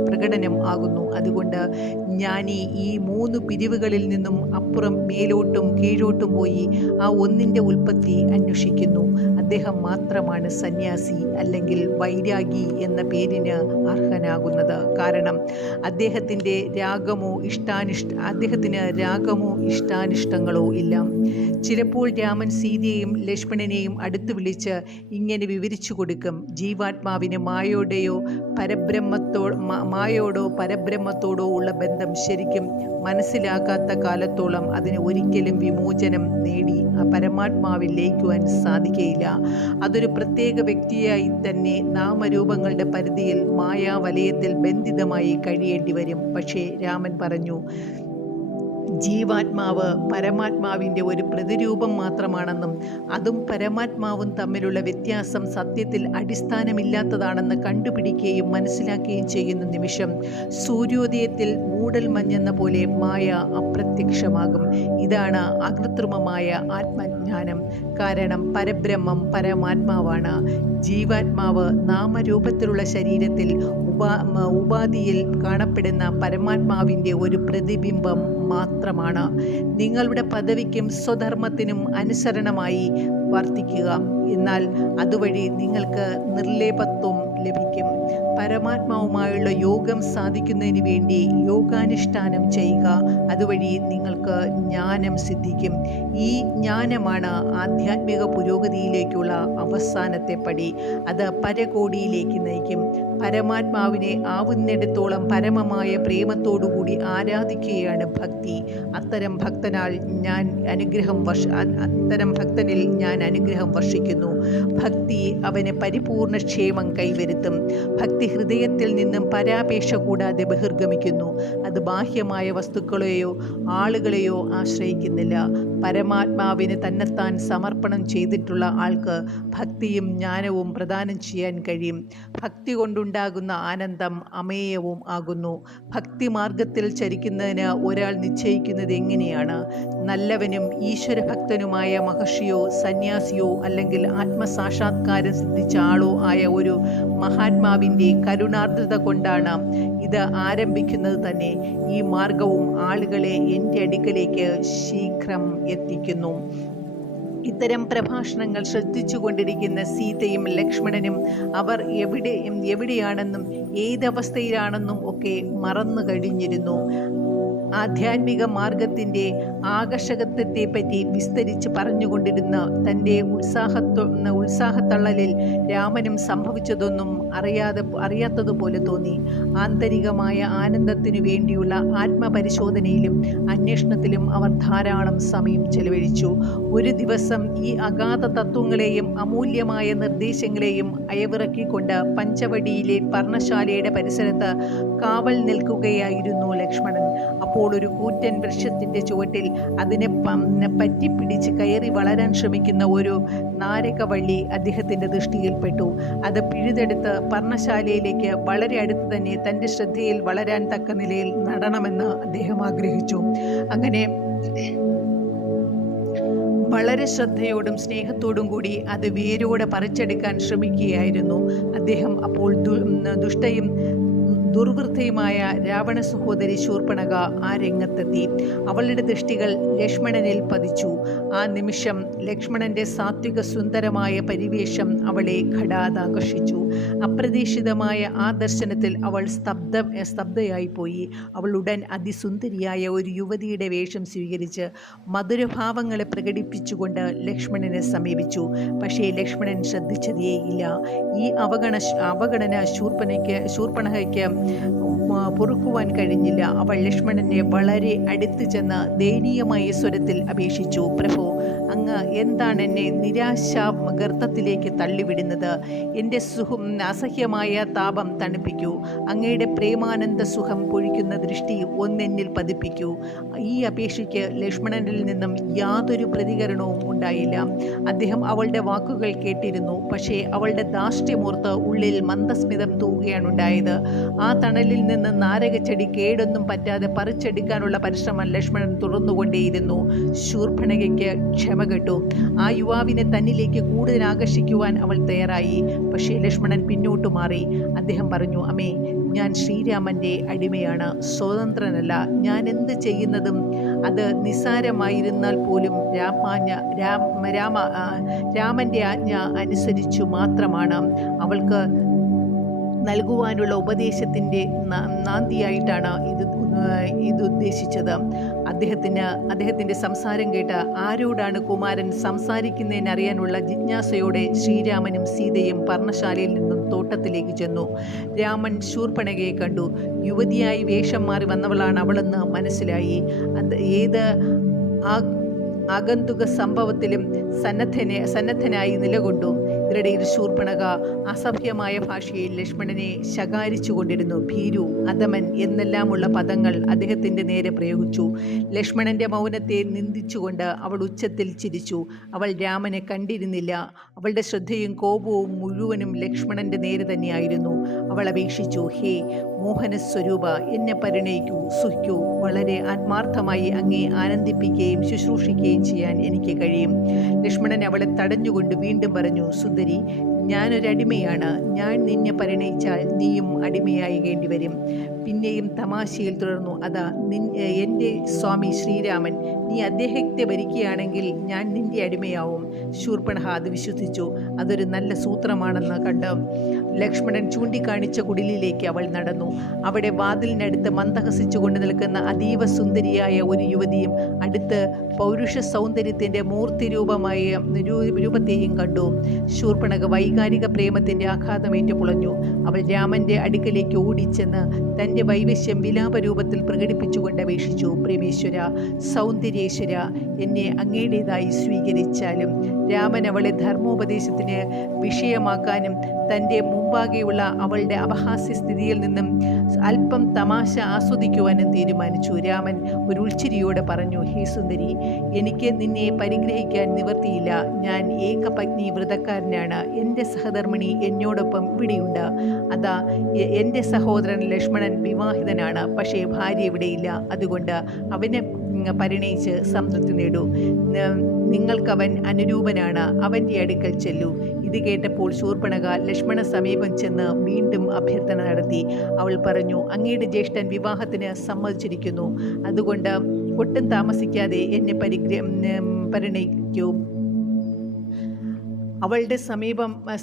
പ്രകടനം ആകുന്നു. അതുകൊണ്ട് ജ്ഞാനി ഈ 3 പിരിവുകളിൽ നിന്നും അപ്പുറം മേലോട്ടും കീഴോട്ടും പോയി ആ ഒന്നിൻ്റെ ഉൽപ്പത്തി അന്വേഷിക്കുന്നു. അദ്ദേഹം മാത്രമാണ് സന്യാസി അല്ലെങ്കിൽ വൈരാഗി എന്ന പേരിന് അർഹനാകുന്നത്. കാരണം അദ്ദേഹത്തിന് രാഗമോ ഇഷ്ടാനിഷ്ടങ്ങളോ ഇല്ല. ചിലപ്പോൾ രാമൻ സീതയെയും ലക്ഷ്മണനെയും അടുത്തു വിളിച്ച് ഇങ്ങനെ വിവരിച്ചു കൊടുക്കും. ജീവാത്മാവിന് മായയുടെയോ മായയോടോ പരബ്രഹ്മത്തോടോ ഉള്ള ബന്ധം ശരിക്കും മനസ്സിലാക്കാത്ത കാലത്തോളം അതിന് ഒരിക്കലും വിമോചനം നേടി ആ പരമാത്മാവിൽ ലയിക്കുവാൻ സാധിക്കുകയില്ല. അതൊരു പ്രത്യേക വ്യക്തിയായി തന്നെ നാമരൂപങ്ങളുടെ പരിധിയിൽ മായാവലയത്തിൽ ബന്ധിതമായി കഴിയേണ്ടി വരും. പക്ഷേ രാമൻ പറഞ്ഞു, ജീവാത്മാവ് പരമാത്മാവിൻ്റെ ഒരു പ്രതിരൂപം മാത്രമാണെന്നും അതും പരമാത്മാവും തമ്മിലുള്ള വ്യത്യാസം സത്യത്തിൽ അടിസ്ഥാനമില്ലാത്തതാണെന്ന് കണ്ടുപിടിക്കുകയും മനസ്സിലാക്കുകയും ചെയ്യുന്ന നിമിഷം സൂര്യോദയത്തിൽ മൂടൽ മഞ്ഞെന്ന പോലെ മായ അപ്രത്യക്ഷമാകും. ഇതാണ് അകൃത്രിമമായ ആത്മജ്ഞാനം. കാരണം പരബ്രഹ്മം പരമാത്മാവാണ്. ജീവാത്മാവ് നാമരൂപത്തിലുള്ള ശരീരത്തിൽ ഉപാധിയിൽ കാണപ്പെടുന്ന പരമാത്മാവിൻ്റെ ഒരു പ്രതിബിംബം മാത്രമാണ്. നിങ്ങളുടെ പദവിക്കും സ്വധർമ്മത്തിനും അനുസരണമായി വർത്തിക്കുക. എന്നാൽ അതുവഴി നിങ്ങൾക്ക് നിർലേപത്വം ലഭിക്കും. പരമാത്മാവുമായുള്ള യോഗം സാധിക്കുന്നതിന് വേണ്ടി യോഗാനുഷ്ഠാനം ചെയ്യുക. അതുവഴി നിങ്ങൾക്ക് ജ്ഞാനം സിദ്ധിക്കും. ഈ ജ്ഞാനമാണ് ആധ്യാത്മിക പുരോഗതിയിലേക്കുള്ള അവസാനത്തെ പടി. അത് പരകോടിയിലേക്ക് നയിക്കും. പരമാത്മാവിനെ ആവുന്നിടത്തോളം പരമമായ പ്രേമത്തോടുകൂടി ആരാധിക്കുകയാണ് ഭക്തി. അത്തരം ഭക്തനിൽ ഞാൻ അനുഗ്രഹം വർഷിക്കുന്നു. ഭക്തി അവന് പരിപൂർണ ക്ഷേമം കൈവരുത്തും. ഭക്തി ഹൃദയത്തിൽ നിന്നും പരാപേക്ഷ കൂടാതെ ബഹിർഗമിക്കുന്നു. അത് ബാഹ്യമായ വസ്തുക്കളെയോ ആളുകളെയോ ആശ്രയിക്കുന്നില്ല. പരമാത്മാവിന് തന്നെത്താൻ സമർപ്പണം ചെയ്തിട്ടുള്ള ആൾക്ക് ഭക്തിയും ജ്ഞാനവും പ്രദാനം ചെയ്യാൻ കഴിയും. ഭക്തി കൊണ്ടുണ്ടാകുന്ന ആനന്ദം അമേയവും ആകുന്നു. ഭക്തി മാർഗത്തിൽ ചരിക്കുന്നതിന് ഒരാൾ നിശ്ചയിക്കുന്നത് എങ്ങനെയാണ്? നല്ലവനും ഈശ്വരഭക്തനുമായ മഹർഷിയോ സന്യാസിയോ അല്ലെങ്കിൽ ആത്മസാക്ഷാത്കാരം സിദ്ധിച്ച ആളോ ആയ ഒരു മഹാത്മാവിൻ്റെ കരുണാർദ്രത കൊണ്ടാണ് ഇത് ആരംഭിക്കുന്നത് തന്നെ. ഈ മാർഗവും ആളുകളെ എൻ്റെ അടുക്കലേക്ക് ശീഘ്രം എത്തിക്കുന്നു. ഇത്തരം പ്രഭാഷണങ്ങൾ ശ്രദ്ധിച്ചുകൊണ്ടിരിക്കുന്ന സീതയും ലക്ഷ്മണനും അവർ എവിടെയാണെന്നും ഏതവസ്ഥയിലാണെന്നും ഒക്കെ മറന്നു കഴിഞ്ഞിരുന്നു. ആധ്യാത്മിക മാർഗത്തിൻ്റെ ആകർഷകത്വത്തെപ്പറ്റി വിസ്തരിച്ച് പറഞ്ഞുകൊണ്ടിരുന്ന തൻ്റെ ഉത്സാഹത്തള്ളലിൽ രാമനും സംഭവിച്ചതൊന്നും അറിയാത്തതുപോലെ തോന്നി. ആന്തരികമായ ആനന്ദത്തിനു വേണ്ടിയുള്ള ആത്മപരിശോധനയിലും അന്വേഷണത്തിലും അവർ ധാരാളം സമയം ചെലവഴിച്ചു. ഒരു ദിവസം ഈ അഗാധ തത്വങ്ങളെയും അമൂല്യമായ നിർദ്ദേശങ്ങളെയും അയവിറക്കിക്കൊണ്ട് പഞ്ചവടിയിലെ പർണശാലയുടെ പരിസരത്ത് കാവൽ നിൽക്കുകയായിരുന്നു ലക്ഷ്മണൻ. അപ്പോൾ ഒരു കൂറ്റൻ വൃക്ഷത്തിൻ്റെ ചുവട്ടിൽ അതിനെ പറ്റിപ്പിടിച്ച് കയറി വളരാൻ ശ്രമിക്കുന്ന ഒരു നാരകവള്ളി അദ്ദേഹത്തിൻ്റെ ദൃഷ്ടിയിൽപ്പെട്ടു. അത് പിഴുതെടുത്ത് പർണശാലയിലേക്ക് വളരെ അടുത്ത് തന്നെ തൻ്റെ ശ്രദ്ധയിൽ വളരാൻ തക്ക നിലയിൽ നടണമെന്ന് അദ്ദേഹം ആഗ്രഹിച്ചു. അങ്ങനെ വളരെ ശ്രദ്ധയോടും സ്നേഹത്തോടും കൂടി അത് വേരോടെ പറിച്ചെടുക്കാൻ ശ്രമിക്കുകയായിരുന്നു അദ്ദേഹം. അപ്പോൾ ദുഷ്ടയും ദുർവൃത്തയുമായ രാവണ സഹോദരി ശൂർപ്പണഖ ആ രംഗത്തെത്തി. അവളുടെ ദൃഷ്ടികൾ ലക്ഷ്മണനിൽ പതിച്ചു. ആ നിമിഷം ലക്ഷ്മണന്റെ സാത്വിക സുന്ദരമായ പരിവേഷം അവളെ ഘടാതാകർഷിച്ചു. അപ്രതീക്ഷിതമായ ആ ദർശനത്തിൽ അവൾ സ്തബ്ധയായിപ്പോയി. അവൾ ഉടൻ അതിസുന്ദരിയായ ഒരു യുവതിയുടെ വേഷം സ്വീകരിച്ച് മധുരഭാവങ്ങളെ പ്രകടിപ്പിച്ചുകൊണ്ട് ലക്ഷ്മണനെ സമീപിച്ചു. പക്ഷേ ലക്ഷ്മണൻ ശ്രദ്ധിച്ചതേയില്ല. ഈ അവഗണന ശൂർപ്പണഖയ്ക്ക് പൊറുക്കുവാൻ കഴിഞ്ഞില്ല. അവൾ ലക്ഷ്മണനെ വളരെ അടുത്ത് ചെന്ന് ദയനീയമായ സ്വരത്തിൽ അപേക്ഷിച്ചു, പ്രഭു, അങ്ങ് എന്താണ് എന്നെ നിരാശാഗർത്തത്തിലേക്ക് തള്ളിവിടുന്നത്? എൻ്റെ അസഹ്യമായ താപം തണുപ്പിക്കൂ. അങ്ങയുടെ പ്രേമാനന്ദ സുഖം പൊഴിക്കുന്ന ദൃഷ്ടി ഒന്നെന്നിൽ പതിപ്പിക്കൂ. ഈ അപേക്ഷയ്ക്ക് ലക്ഷ്മണനിൽ നിന്നും യാതൊരു പ്രതികരണവും ഉണ്ടായില്ല. അദ്ദേഹം അവളുടെ വാക്കുകൾ കേട്ടിരുന്നു. പക്ഷേ അവളുടെ ധാർഷ്ട്യമോർത്ത് ഉള്ളിൽ മന്ദസ്മിതം തൂവുകയാണുണ്ടായത്. ആ തണലിൽ നിന്ന് നാരകച്ചെടി കേടൊന്നും പറ്റാതെ പറിച്ചെടുക്കാനുള്ള പരിശ്രമം ലക്ഷ്മണൻ തുറന്നുകൊണ്ടേയിരുന്നു. ശൂർപ്പണഖയ്ക്ക് ക്ഷമ കെട്ടു. ആ യുവാവിനെ തന്നിലേക്ക് കൂടുതൽ ആകർഷിക്കുവാൻ അവൾ തയ്യാറായി. പക്ഷേ ലക്ഷ്മണൻ പിന്നോട്ടു മാറി. അദ്ദേഹം പറഞ്ഞു, അമ്മേ, ഞാൻ ശ്രീരാമൻ്റെ അടിമയാണ്, സ്വതന്ത്രനല്ല. ഞാൻ എന്ത് ചെയ്യുന്നതും അത് നിസ്സാരമായിരുന്നാൽ പോലും രാമൻ്റെ ആജ്ഞ അനുസരിച്ചു മാത്രമാണ്. അവൾക്ക് നൽകുവാനുള്ള ഉപദേശത്തിൻ്റെ നാന്ദിയായിട്ടാണ് ഇത് ഇതുദ്ദേശിച്ചത്. അദ്ദേഹത്തിൻ്റെ സംസാരം കേട്ട് ആരോടാണ് കുമാരൻ സംസാരിക്കുന്നതെന്നറിയാനുള്ള ജിജ്ഞാസയോടെ ശ്രീരാമനും സീതയും പർണശാലയിൽ നിന്നും തോട്ടത്തിലേക്ക് ചെന്നു. രാമൻ ശൂർപ്പണഖയെ കണ്ടു. യുവതിയായി വേഷം മാറി വന്നവളാണ് അവളെന്ന് മനസ്സിലായി. ഏത് ആഗന്തുക സംഭവത്തിലും സന്നദ്ധനായി നിലകൊണ്ടു. ഇതിനിടയിൽ ശൂർപ്പണഖ അസഭ്യമായ ഭാഷയിൽ ലക്ഷ്മണനെ ശകാരിച്ചു കൊണ്ടിരുന്നു. ഭീരു, അധമൻ എന്നെല്ലാമുള്ള പദങ്ങൾ അദ്ദേഹത്തിൻ്റെ നേരെ പ്രയോഗിച്ചു. ലക്ഷ്മണൻ്റെ മൗനത്തെ നിന്ദിച്ചുകൊണ്ട് അവൾ ഉച്ചത്തിൽ ചിരിച്ചു. അവൾ രാമനെ കണ്ടിരുന്നില്ല. അവളുടെ ശ്രദ്ധയും കോപവും മുഴുവനും ലക്ഷ്മണൻ്റെ നേരെ തന്നെയായിരുന്നു. അവൾ അപേക്ഷിച്ചു, ഹേ മോഹനസ്വരൂപ, എന്നെ പരിണയിക്കൂ, സുഖിക്കൂ. വളരെ ആത്മാർത്ഥമായി അങ്ങേ ആനന്ദിപ്പിക്കുകയും ശുശ്രൂഷിക്കുകയും ചെയ്യാൻ എനിക്ക് കഴിയും. ലക്ഷ്മണൻ അവളെ തടഞ്ഞുകൊണ്ട് വീണ്ടും പറഞ്ഞു, സുന്ദരി, ഞാനൊരടിമയാണ്. ഞാൻ നിന്നെ പരിണയിച്ചാൽ നീയും അടിമയാകേണ്ടി വരും. പിന്നെയും തമാശയിൽ തുടർന്നു, അതാ എൻ്റെ സ്വാമി ശ്രീരാമൻ, നീ അദ്ദേഹത്തെ ഭരിക്കുകയാണെങ്കിൽ ഞാൻ നിന്റെ അടിമയാവും. ശൂർപ്പണഖ അത് വിശ്വസിച്ചു. അതൊരു നല്ല സൂത്രമാണെന്ന് കണ്ട് ലക്ഷ്മണൻ ചൂണ്ടിക്കാണിച്ച കുടിലിലേക്ക് അവൾ നടന്നു. അവിടെ വാതിലിനടുത്ത് മന്ദഹസിച്ചുകൊണ്ട് നിൽക്കുന്ന അതീവ സുന്ദരിയായ ഒരു യുവതിയും അടുത്ത് പൗരുഷ സൗന്ദര്യത്തിൻ്റെ രൂപത്തെയും കണ്ടു. ശൂർപ്പണഖ വൈകാരിക പ്രേമത്തിൻ്റെ ആഘാതമേറ്റ് പുളഞ്ഞു. അവൾ രാമൻ്റെ അടുക്കലേക്ക് ഓടിച്ചെന്ന് തൻ്റെ വൈവശ്യം വിലാപരൂപത്തിൽ പ്രകടിപ്പിച്ചുകൊണ്ട് അപേക്ഷിച്ചു, പ്രേമേശ്വര, സൗന്ദര്യേശ്വര, എന്നെ അങ്ങയുടേതായി സ്വീകരിച്ചാലും. രാമൻ അവളെ ധർമ്മോപദേശത്തിന് വിഷയമാക്കാനും തൻ്റെ മുമ്പാകെയുള്ള അവളുടെ അപഹാസ്യ സ്ഥിതിയിൽ നിന്നും അല്പം തമാശ ആസ്വദിക്കുവാനും തീരുമാനിച്ചു. രാമൻ ഒരു ഉൾച്ചിരിയോടെ പറഞ്ഞു, ഹേ സുന്ദരി, എനിക്ക് നിന്നെ പരിഗ്രഹിക്കാൻ നിവർത്തിയില്ല. ഞാൻ ഏകപത്നി വ്രതക്കാരനാണ്. എൻ്റെ സഹധർമ്മിണി എന്നോടൊപ്പം ഇവിടെയുണ്ട്. അതാ എൻ്റെ സഹോദരൻ ലക്ഷ്മണൻ വിവാഹിതനാണ്, പക്ഷേ ഭാര്യ ഇവിടെയില്ല. അതുകൊണ്ട് അവനെ പരിണയിച്ച് സംതൃപ്തി നേടൂ. നിങ്ങൾക്കവൻ അനുരൂപനാണ്. അവൻ്റെ അടുക്കൽ ചെല്ലൂ. ഇത് കേട്ടപ്പോൾ ശൂർപ്പണഖ ലക്ഷ്മണ സമീപം ചെന്ന് വീണ്ടും അഭ്യർത്ഥന നടത്തി. അവൾ പറഞ്ഞു, അങ്ങയുടെ ജ്യേഷ്ഠൻ വിവാഹത്തിന് സമ്മതിച്ചിരിക്കുന്നു. അതുകൊണ്ട് ഒട്ടും താമസിക്കാതെ എന്നെ പരിണയിക്കൂ. അവളുടെ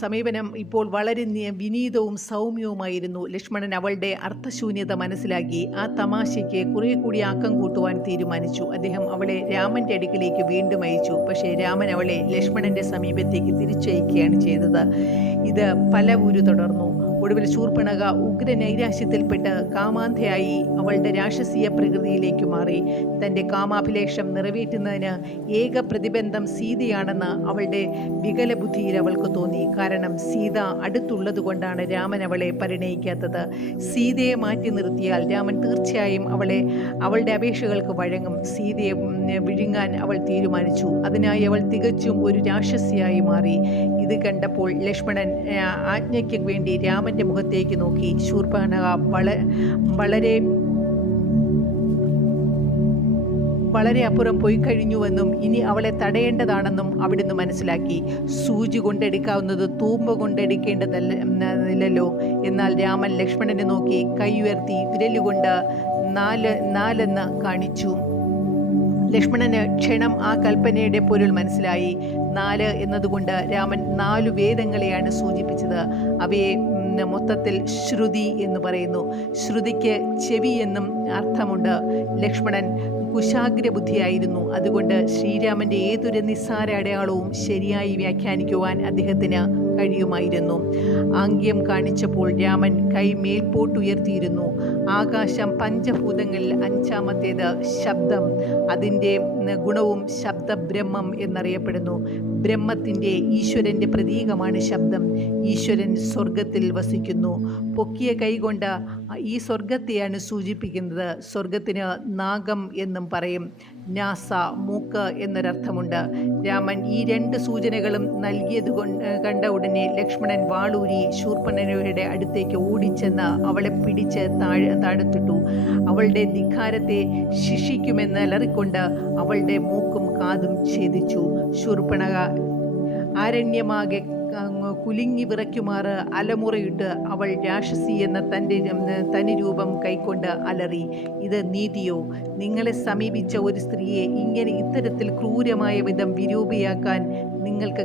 സമീപനം ഇപ്പോൾ വളരെ വിനീതവും സൗമ്യവുമായിരുന്നു. ലക്ഷ്മണൻ അവളുടെ അർത്ഥശൂന്യത മനസ്സിലാക്കി. ആ തമാശയ്ക്ക് കുറെ കൂടി ആക്കം കൂട്ടുവാൻ തീരുമാനിച്ചു. അദ്ദേഹം അവളെ രാമൻ്റെ അടുക്കിലേക്ക് വീണ്ടും അയച്ചു. പക്ഷേ രാമൻ അവളെ ലക്ഷ്മണൻ്റെ സമീപത്തേക്ക് തിരിച്ചയക്കുകയാണ് ചെയ്തത്. ഇത് പല ഊരു തുടർന്നു. ഒടുവിൽ ശൂർപ്പണഖ ഉഗ്ര നൈരാശ്യത്തിൽപ്പെട്ട് കാമാന്ധയായി അവളുടെ രാക്ഷസീയ പ്രകൃതിയിലേക്ക് മാറി. തൻ്റെ കാമാഭിലേഷം നിറവേറ്റുന്നതിന് ഏക പ്രതിബന്ധം സീതയാണെന്ന് അവളുടെ വികല ബുദ്ധിയിൽ അവൾക്ക് തോന്നി. കാരണം സീത അടുത്തുള്ളത് കൊണ്ടാണ് രാമൻ അവളെ പരിണയിക്കാത്തത്. സീതയെ മാറ്റി നിർത്തിയാൽ രാമൻ തീർച്ചയായും അവളുടെ അപേക്ഷകൾക്ക് വഴങ്ങും. സീതയെ വിഴുങ്ങാൻ അവൾ തീരുമാനിച്ചു. അതിനായി അവൾ തികച്ചും ഒരു രാക്ഷസിയായി മാറി. ഇത് കണ്ടപ്പോൾ ലക്ഷ്മണൻ ആജ്ഞയ്ക്ക് വേണ്ടി രാമൻ്റെ മുഖത്തേക്ക് നോക്കി. ശൂർപ്പണഖ വളരെ അപ്പുറം പോയി കഴിഞ്ഞുവെന്നും ഇനി അവളെ തടയേണ്ടതാണെന്നും അവിടുന്ന് മനസ്സിലാക്കി. സൂചി കൊണ്ടെടുക്കാവുന്നത് തൂമ്പ കൊണ്ടെടുക്കേണ്ടതല്ലോ. എന്നാൽ രാമൻ ലക്ഷ്മണനെ നോക്കി കൈ ഉയർത്തി വിരലുകൊണ്ട് 4 കാണിച്ചു. ലക്ഷ്മണന് ക്ഷണം ആ കൽപ്പനയുടെ പൊരുൾ മനസ്സിലായി. 4 എന്നതുകൊണ്ട് രാമൻ 4 വേദങ്ങളെയാണ് സൂചിപ്പിച്ചത്. അവയെ മൊത്തത്തിൽ ശ്രുതി എന്ന് പറയുന്നു. ശ്രുതിക്ക് ചെവി എന്നും അർത്ഥമുണ്ട്. ലക്ഷ്മണൻ കുശാഗ്രബുദ്ധിയായിരുന്നു. അതുകൊണ്ട് ശ്രീരാമൻ്റെ ഏതൊരു നിസ്സാര അടയാളവും ശരിയായി വ്യാഖ്യാനിക്കുവാൻ അദ്ദേഹത്തിന് കഴിയുമായിരുന്നു. ആംഗ്യം കാണിച്ചപ്പോൾ രാമൻ കൈ മേൽപോട്ടുയർത്തിയിരുന്നു. ആകാശം പഞ്ചഭൂതങ്ങളിൽ 5ാമത്തേത് ശബ്ദം. അതിൻ്റെ ഗുണവും ശബ്ദബ്രഹ്മം എന്നറിയപ്പെടുന്നു. ബ്രഹ്മത്തിൻ്റെ ഈശ്വരൻ്റെ പ്രതീകമാണ് ശബ്ദം. ഈശ്വരൻ സ്വർഗത്തിൽ വസിക്കുന്നു. പൊക്കിയ കൈകൊണ്ട് ഈ സ്വർഗത്തെയാണ് സൂചിപ്പിക്കുന്നത്. സ്വർഗത്തിന് നാഗം എന്നും പറയും. നാസ, മൂക്ക് എന്നൊരർത്ഥമുണ്ട്. രാമൻ ഈ 2 സൂചനകളും നൽകിയത് കണ്ട ഉടനെ ലക്ഷ്മണൻ വാളൂരി ശൂർപ്പണഖയുടെ അടുത്തേക്ക് ഓടിച്ചെന്ന് അവളെ പിടിച്ച് താഴത്തിട്ടു. അവളുടെ ധിക്കാരത്തെ ശിക്ഷിക്കുമെന്ന് അലറിക്കൊണ്ട് അവളുടെ മൂക്കും കാതും ഛേദിച്ചു. ശൂർപ്പണഖ ആരണ്യമാകെ കുലുങ്ങി വിറയ്ക്കുമാറ് അലമുറയിട്ട് അവൾ രാക്ഷസി എന്ന തനി രൂപം കൈക്കൊണ്ട് അലറി, ഇത് നീതിയോ? നിങ്ങളെ സമീപിച്ച ഒരു സ്ത്രീയെ ഇത്തരത്തിൽ ക്രൂരമായ വിധം വിരൂപയാക്കാൻ നിങ്ങൾക്ക്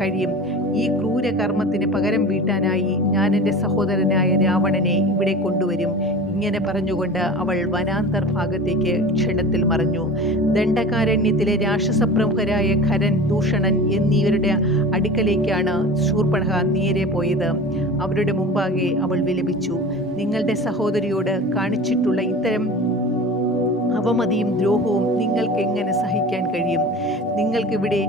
കഴിയും. ഈ ക്രൂരകർമ്മത്തിന് പകരം വീട്ടാനായി ഞാൻ എൻ്റെ സഹോദരനായ രാവണനെ ഇവിടെ കൊണ്ടുവരും. ഇങ്ങനെ പറഞ്ഞുകൊണ്ട് അവൾ വനാന്തർ ഭാഗത്തേക്ക് ക്ഷണത്തിൽ മറഞ്ഞു. ദണ്ഡകാരണ്യത്തിലെ രാക്ഷസപ്രമുഖരായ ഖരൻ, ദൂഷണൻ എന്നിവരുടെ അടുക്കലേക്കാണ് ശൂർപ്പണഖ നേരെ പോയത്. അവരുടെ മുമ്പാകെ അവൾ വിലപിച്ചു. നിങ്ങളുടെ സഹോദരിയോട് കാണിച്ചിട്ടുള്ള ഇത്തരം അവമതിയും ദ്രോഹവും നിങ്ങൾക്ക് എങ്ങനെ സഹിക്കാൻ കഴിയും? നിങ്ങൾക്കിവിടെ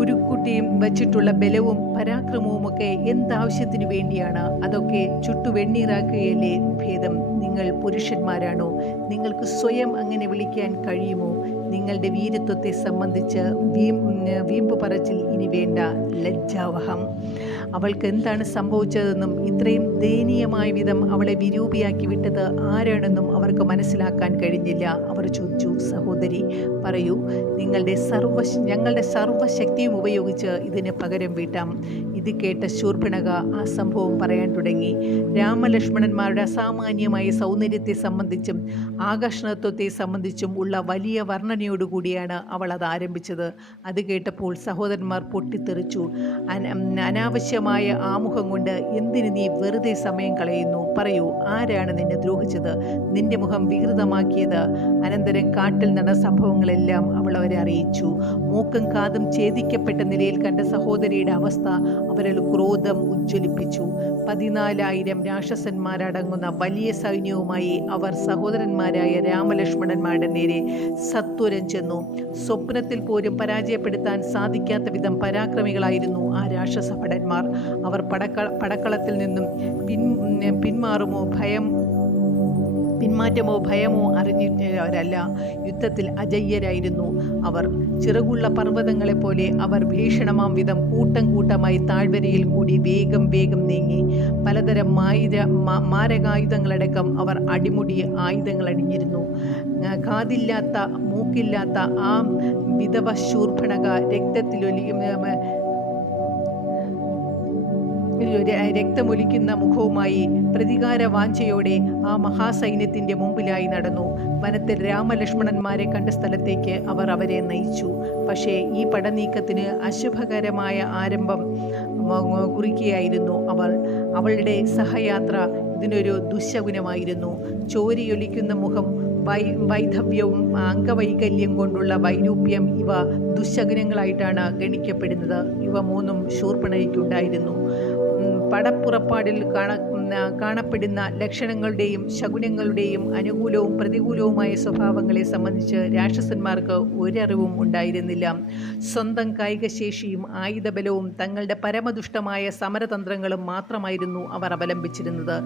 ഉരുക്കുട്ടിയും വച്ചിട്ടുള്ള ബലവും പരാക്രമവുമൊക്കെ എന്താവശ്യത്തിനു വേണ്ടിയാണ്? അതൊക്കെ ചുട്ടു വെണ്ണീറാക്കുകയല്ലേ ഭേദം. നിങ്ങൾ പുരുഷന്മാരാണോ? നിങ്ങൾക്ക് സ്വയം അങ്ങനെ വിളിക്കാൻ കഴിയുമോ? നിങ്ങളുടെ വീരത്വത്തെ സംബന്ധിച്ച് വീമ്പ് പറച്ചിൽ ഇനി വേണ്ട. ലജ്ജാവഹം. അവൾക്ക് എന്താണ് സംഭവിച്ചതെന്നും ഇത്രയും ദയനീയമായ വിധം അവളെ വിരൂപിയാക്കി വിട്ടത് ആരാണെന്നും അവർക്ക് മനസ്സിലാക്കാൻ കഴിഞ്ഞില്ല. അവർ ചോദിച്ചു, സഹോദരി പറയൂ, ഞങ്ങളുടെ സർവ്വശക്തിയും ഉപയോഗിച്ച് ഇതിന് പകരം വീട്ടാം. ഇത് കേട്ട ശൂർപ്പണഖ ആ സംഭവം പറയാൻ തുടങ്ങി. രാമലക്ഷ്മണന്മാരുടെ അസാമാന്യമായ സൗന്ദര്യത്തെ സംബന്ധിച്ചും ആകർഷണത്വത്തെ സംബന്ധിച്ചും ഉള്ള വലിയ വർണ്ണനയോടുകൂടിയാണ് അവൾ അത് ആരംഭിച്ചത്. അത് കേട്ടപ്പോൾ സഹോദരന്മാർ പൊട്ടിത്തെറിച്ചു. അനാവശ്യമായ ആമുഖം കൊണ്ട് എന്തിന് നീ വെറുതെ സമയം കളയുന്നു? പറയൂ, ആരാണ് നിന്നെ ദ്രോഹിച്ചത്, നിന്റെ മുഖം വികൃതമാക്കിയത്? അനന്തരം കാട്ടിൽ നടന്ന സംഭവങ്ങളെല്ലാം അവൾ അവരെ അറിയിച്ചു. മൂക്കും കാതും ഛേദിക്കപ്പെട്ട നിലയിൽ കണ്ട സഹോദരിയുടെ അവസ്ഥ അവരിൽ ക്രോധം ഉജ്ജ്വലിപ്പിച്ചു. 14,000 രാക്ഷസന്മാരടങ്ങുന്ന വലിയ സൈന്യവുമായി അവർ സഹോദരന്മാരായ രാമലക്ഷ്മണന്മാരുടെ നേരെ സത്വരം ചെന്നു. സ്വപ്നത്തിൽ പോലും പരാജയപ്പെടുത്താൻ സാധിക്കാത്ത വിധം പരാക്രമികളായിരുന്നു ആ രാക്ഷസ ഭടന്മാർ. അവർ പടക്കളത്തിൽ നിന്നും പിന്മാറ്റമോ ഭയമോ അറിഞ്ഞിട്ടവരല്ല. യുദ്ധത്തിൽ അജയ്യരായിരുന്നു അവർ. ചിറകുള്ള പർവ്വതങ്ങളെപ്പോലെ അവർ ഭീഷണമാം വിധം കൂട്ടം കൂട്ടമായി താഴ്വരയിൽ കൂടി വേഗം നീങ്ങി. പലതരം മാരകായുധങ്ങളടക്കം അവർ അടിമുടി ആയുധങ്ങൾ അണിഞ്ഞിരുന്നു. കാതില്ലാത്ത മൂക്കില്ലാത്ത ആ വിധവ ശൂർപ്പണഖ രക്തമൊലിക്കുന്ന മുഖവുമായി പ്രതികാര വാഞ്ചയോടെ ആ മഹാസൈന്യത്തിൻ്റെ മുമ്പിലായി നടന്നു. വനത്തിൽ രാമലക്ഷ്മണന്മാരെ കണ്ട സ്ഥലത്തേക്ക് അവർ അവരെ നയിച്ചു. പക്ഷേ ഈ പടനീക്കത്തിന് അശുഭകരമായ ആരംഭം കുറിക്കുകയായിരുന്നു അവളുടെ സഹയാത്ര ഇതിനൊരു ദുശ്ശകുനമായിരുന്നു. ചോരിയൊലിക്കുന്ന മുഖം, വൈധവ്യവും അംഗവൈകല്യം കൊണ്ടുള്ള വൈരൂപ്യം ഇവ ദുശ്ശകുനങ്ങളായിട്ടാണ് ഗണിക്കപ്പെടുന്നത്. ഇവ മൂന്നും ശൂർപ്പണഖയ്ക്കുണ്ടായിരുന്നു. പടപ്പുറപ്പാടിൽ കാണപ്പെടുന്ന ലക്ഷണങ്ങളുടെയും ശകുനങ്ങളുടെയും അനുകൂലവും പ്രതികൂലവുമായ സ്വഭാവങ്ങളെ സംബന്ധിച്ച് രാക്ഷസന്മാർക്ക് ഒരറിവും ഉണ്ടായിരുന്നില്ല. സ്വന്തം കായികശേഷിയും ആയുധബലവും തങ്ങളുടെ പരമദുഷ്ടമായ സമരതന്ത്രങ്ങളും മാത്രമായിരുന്നു അവർ അവലംബിച്ചിരുന്നത്.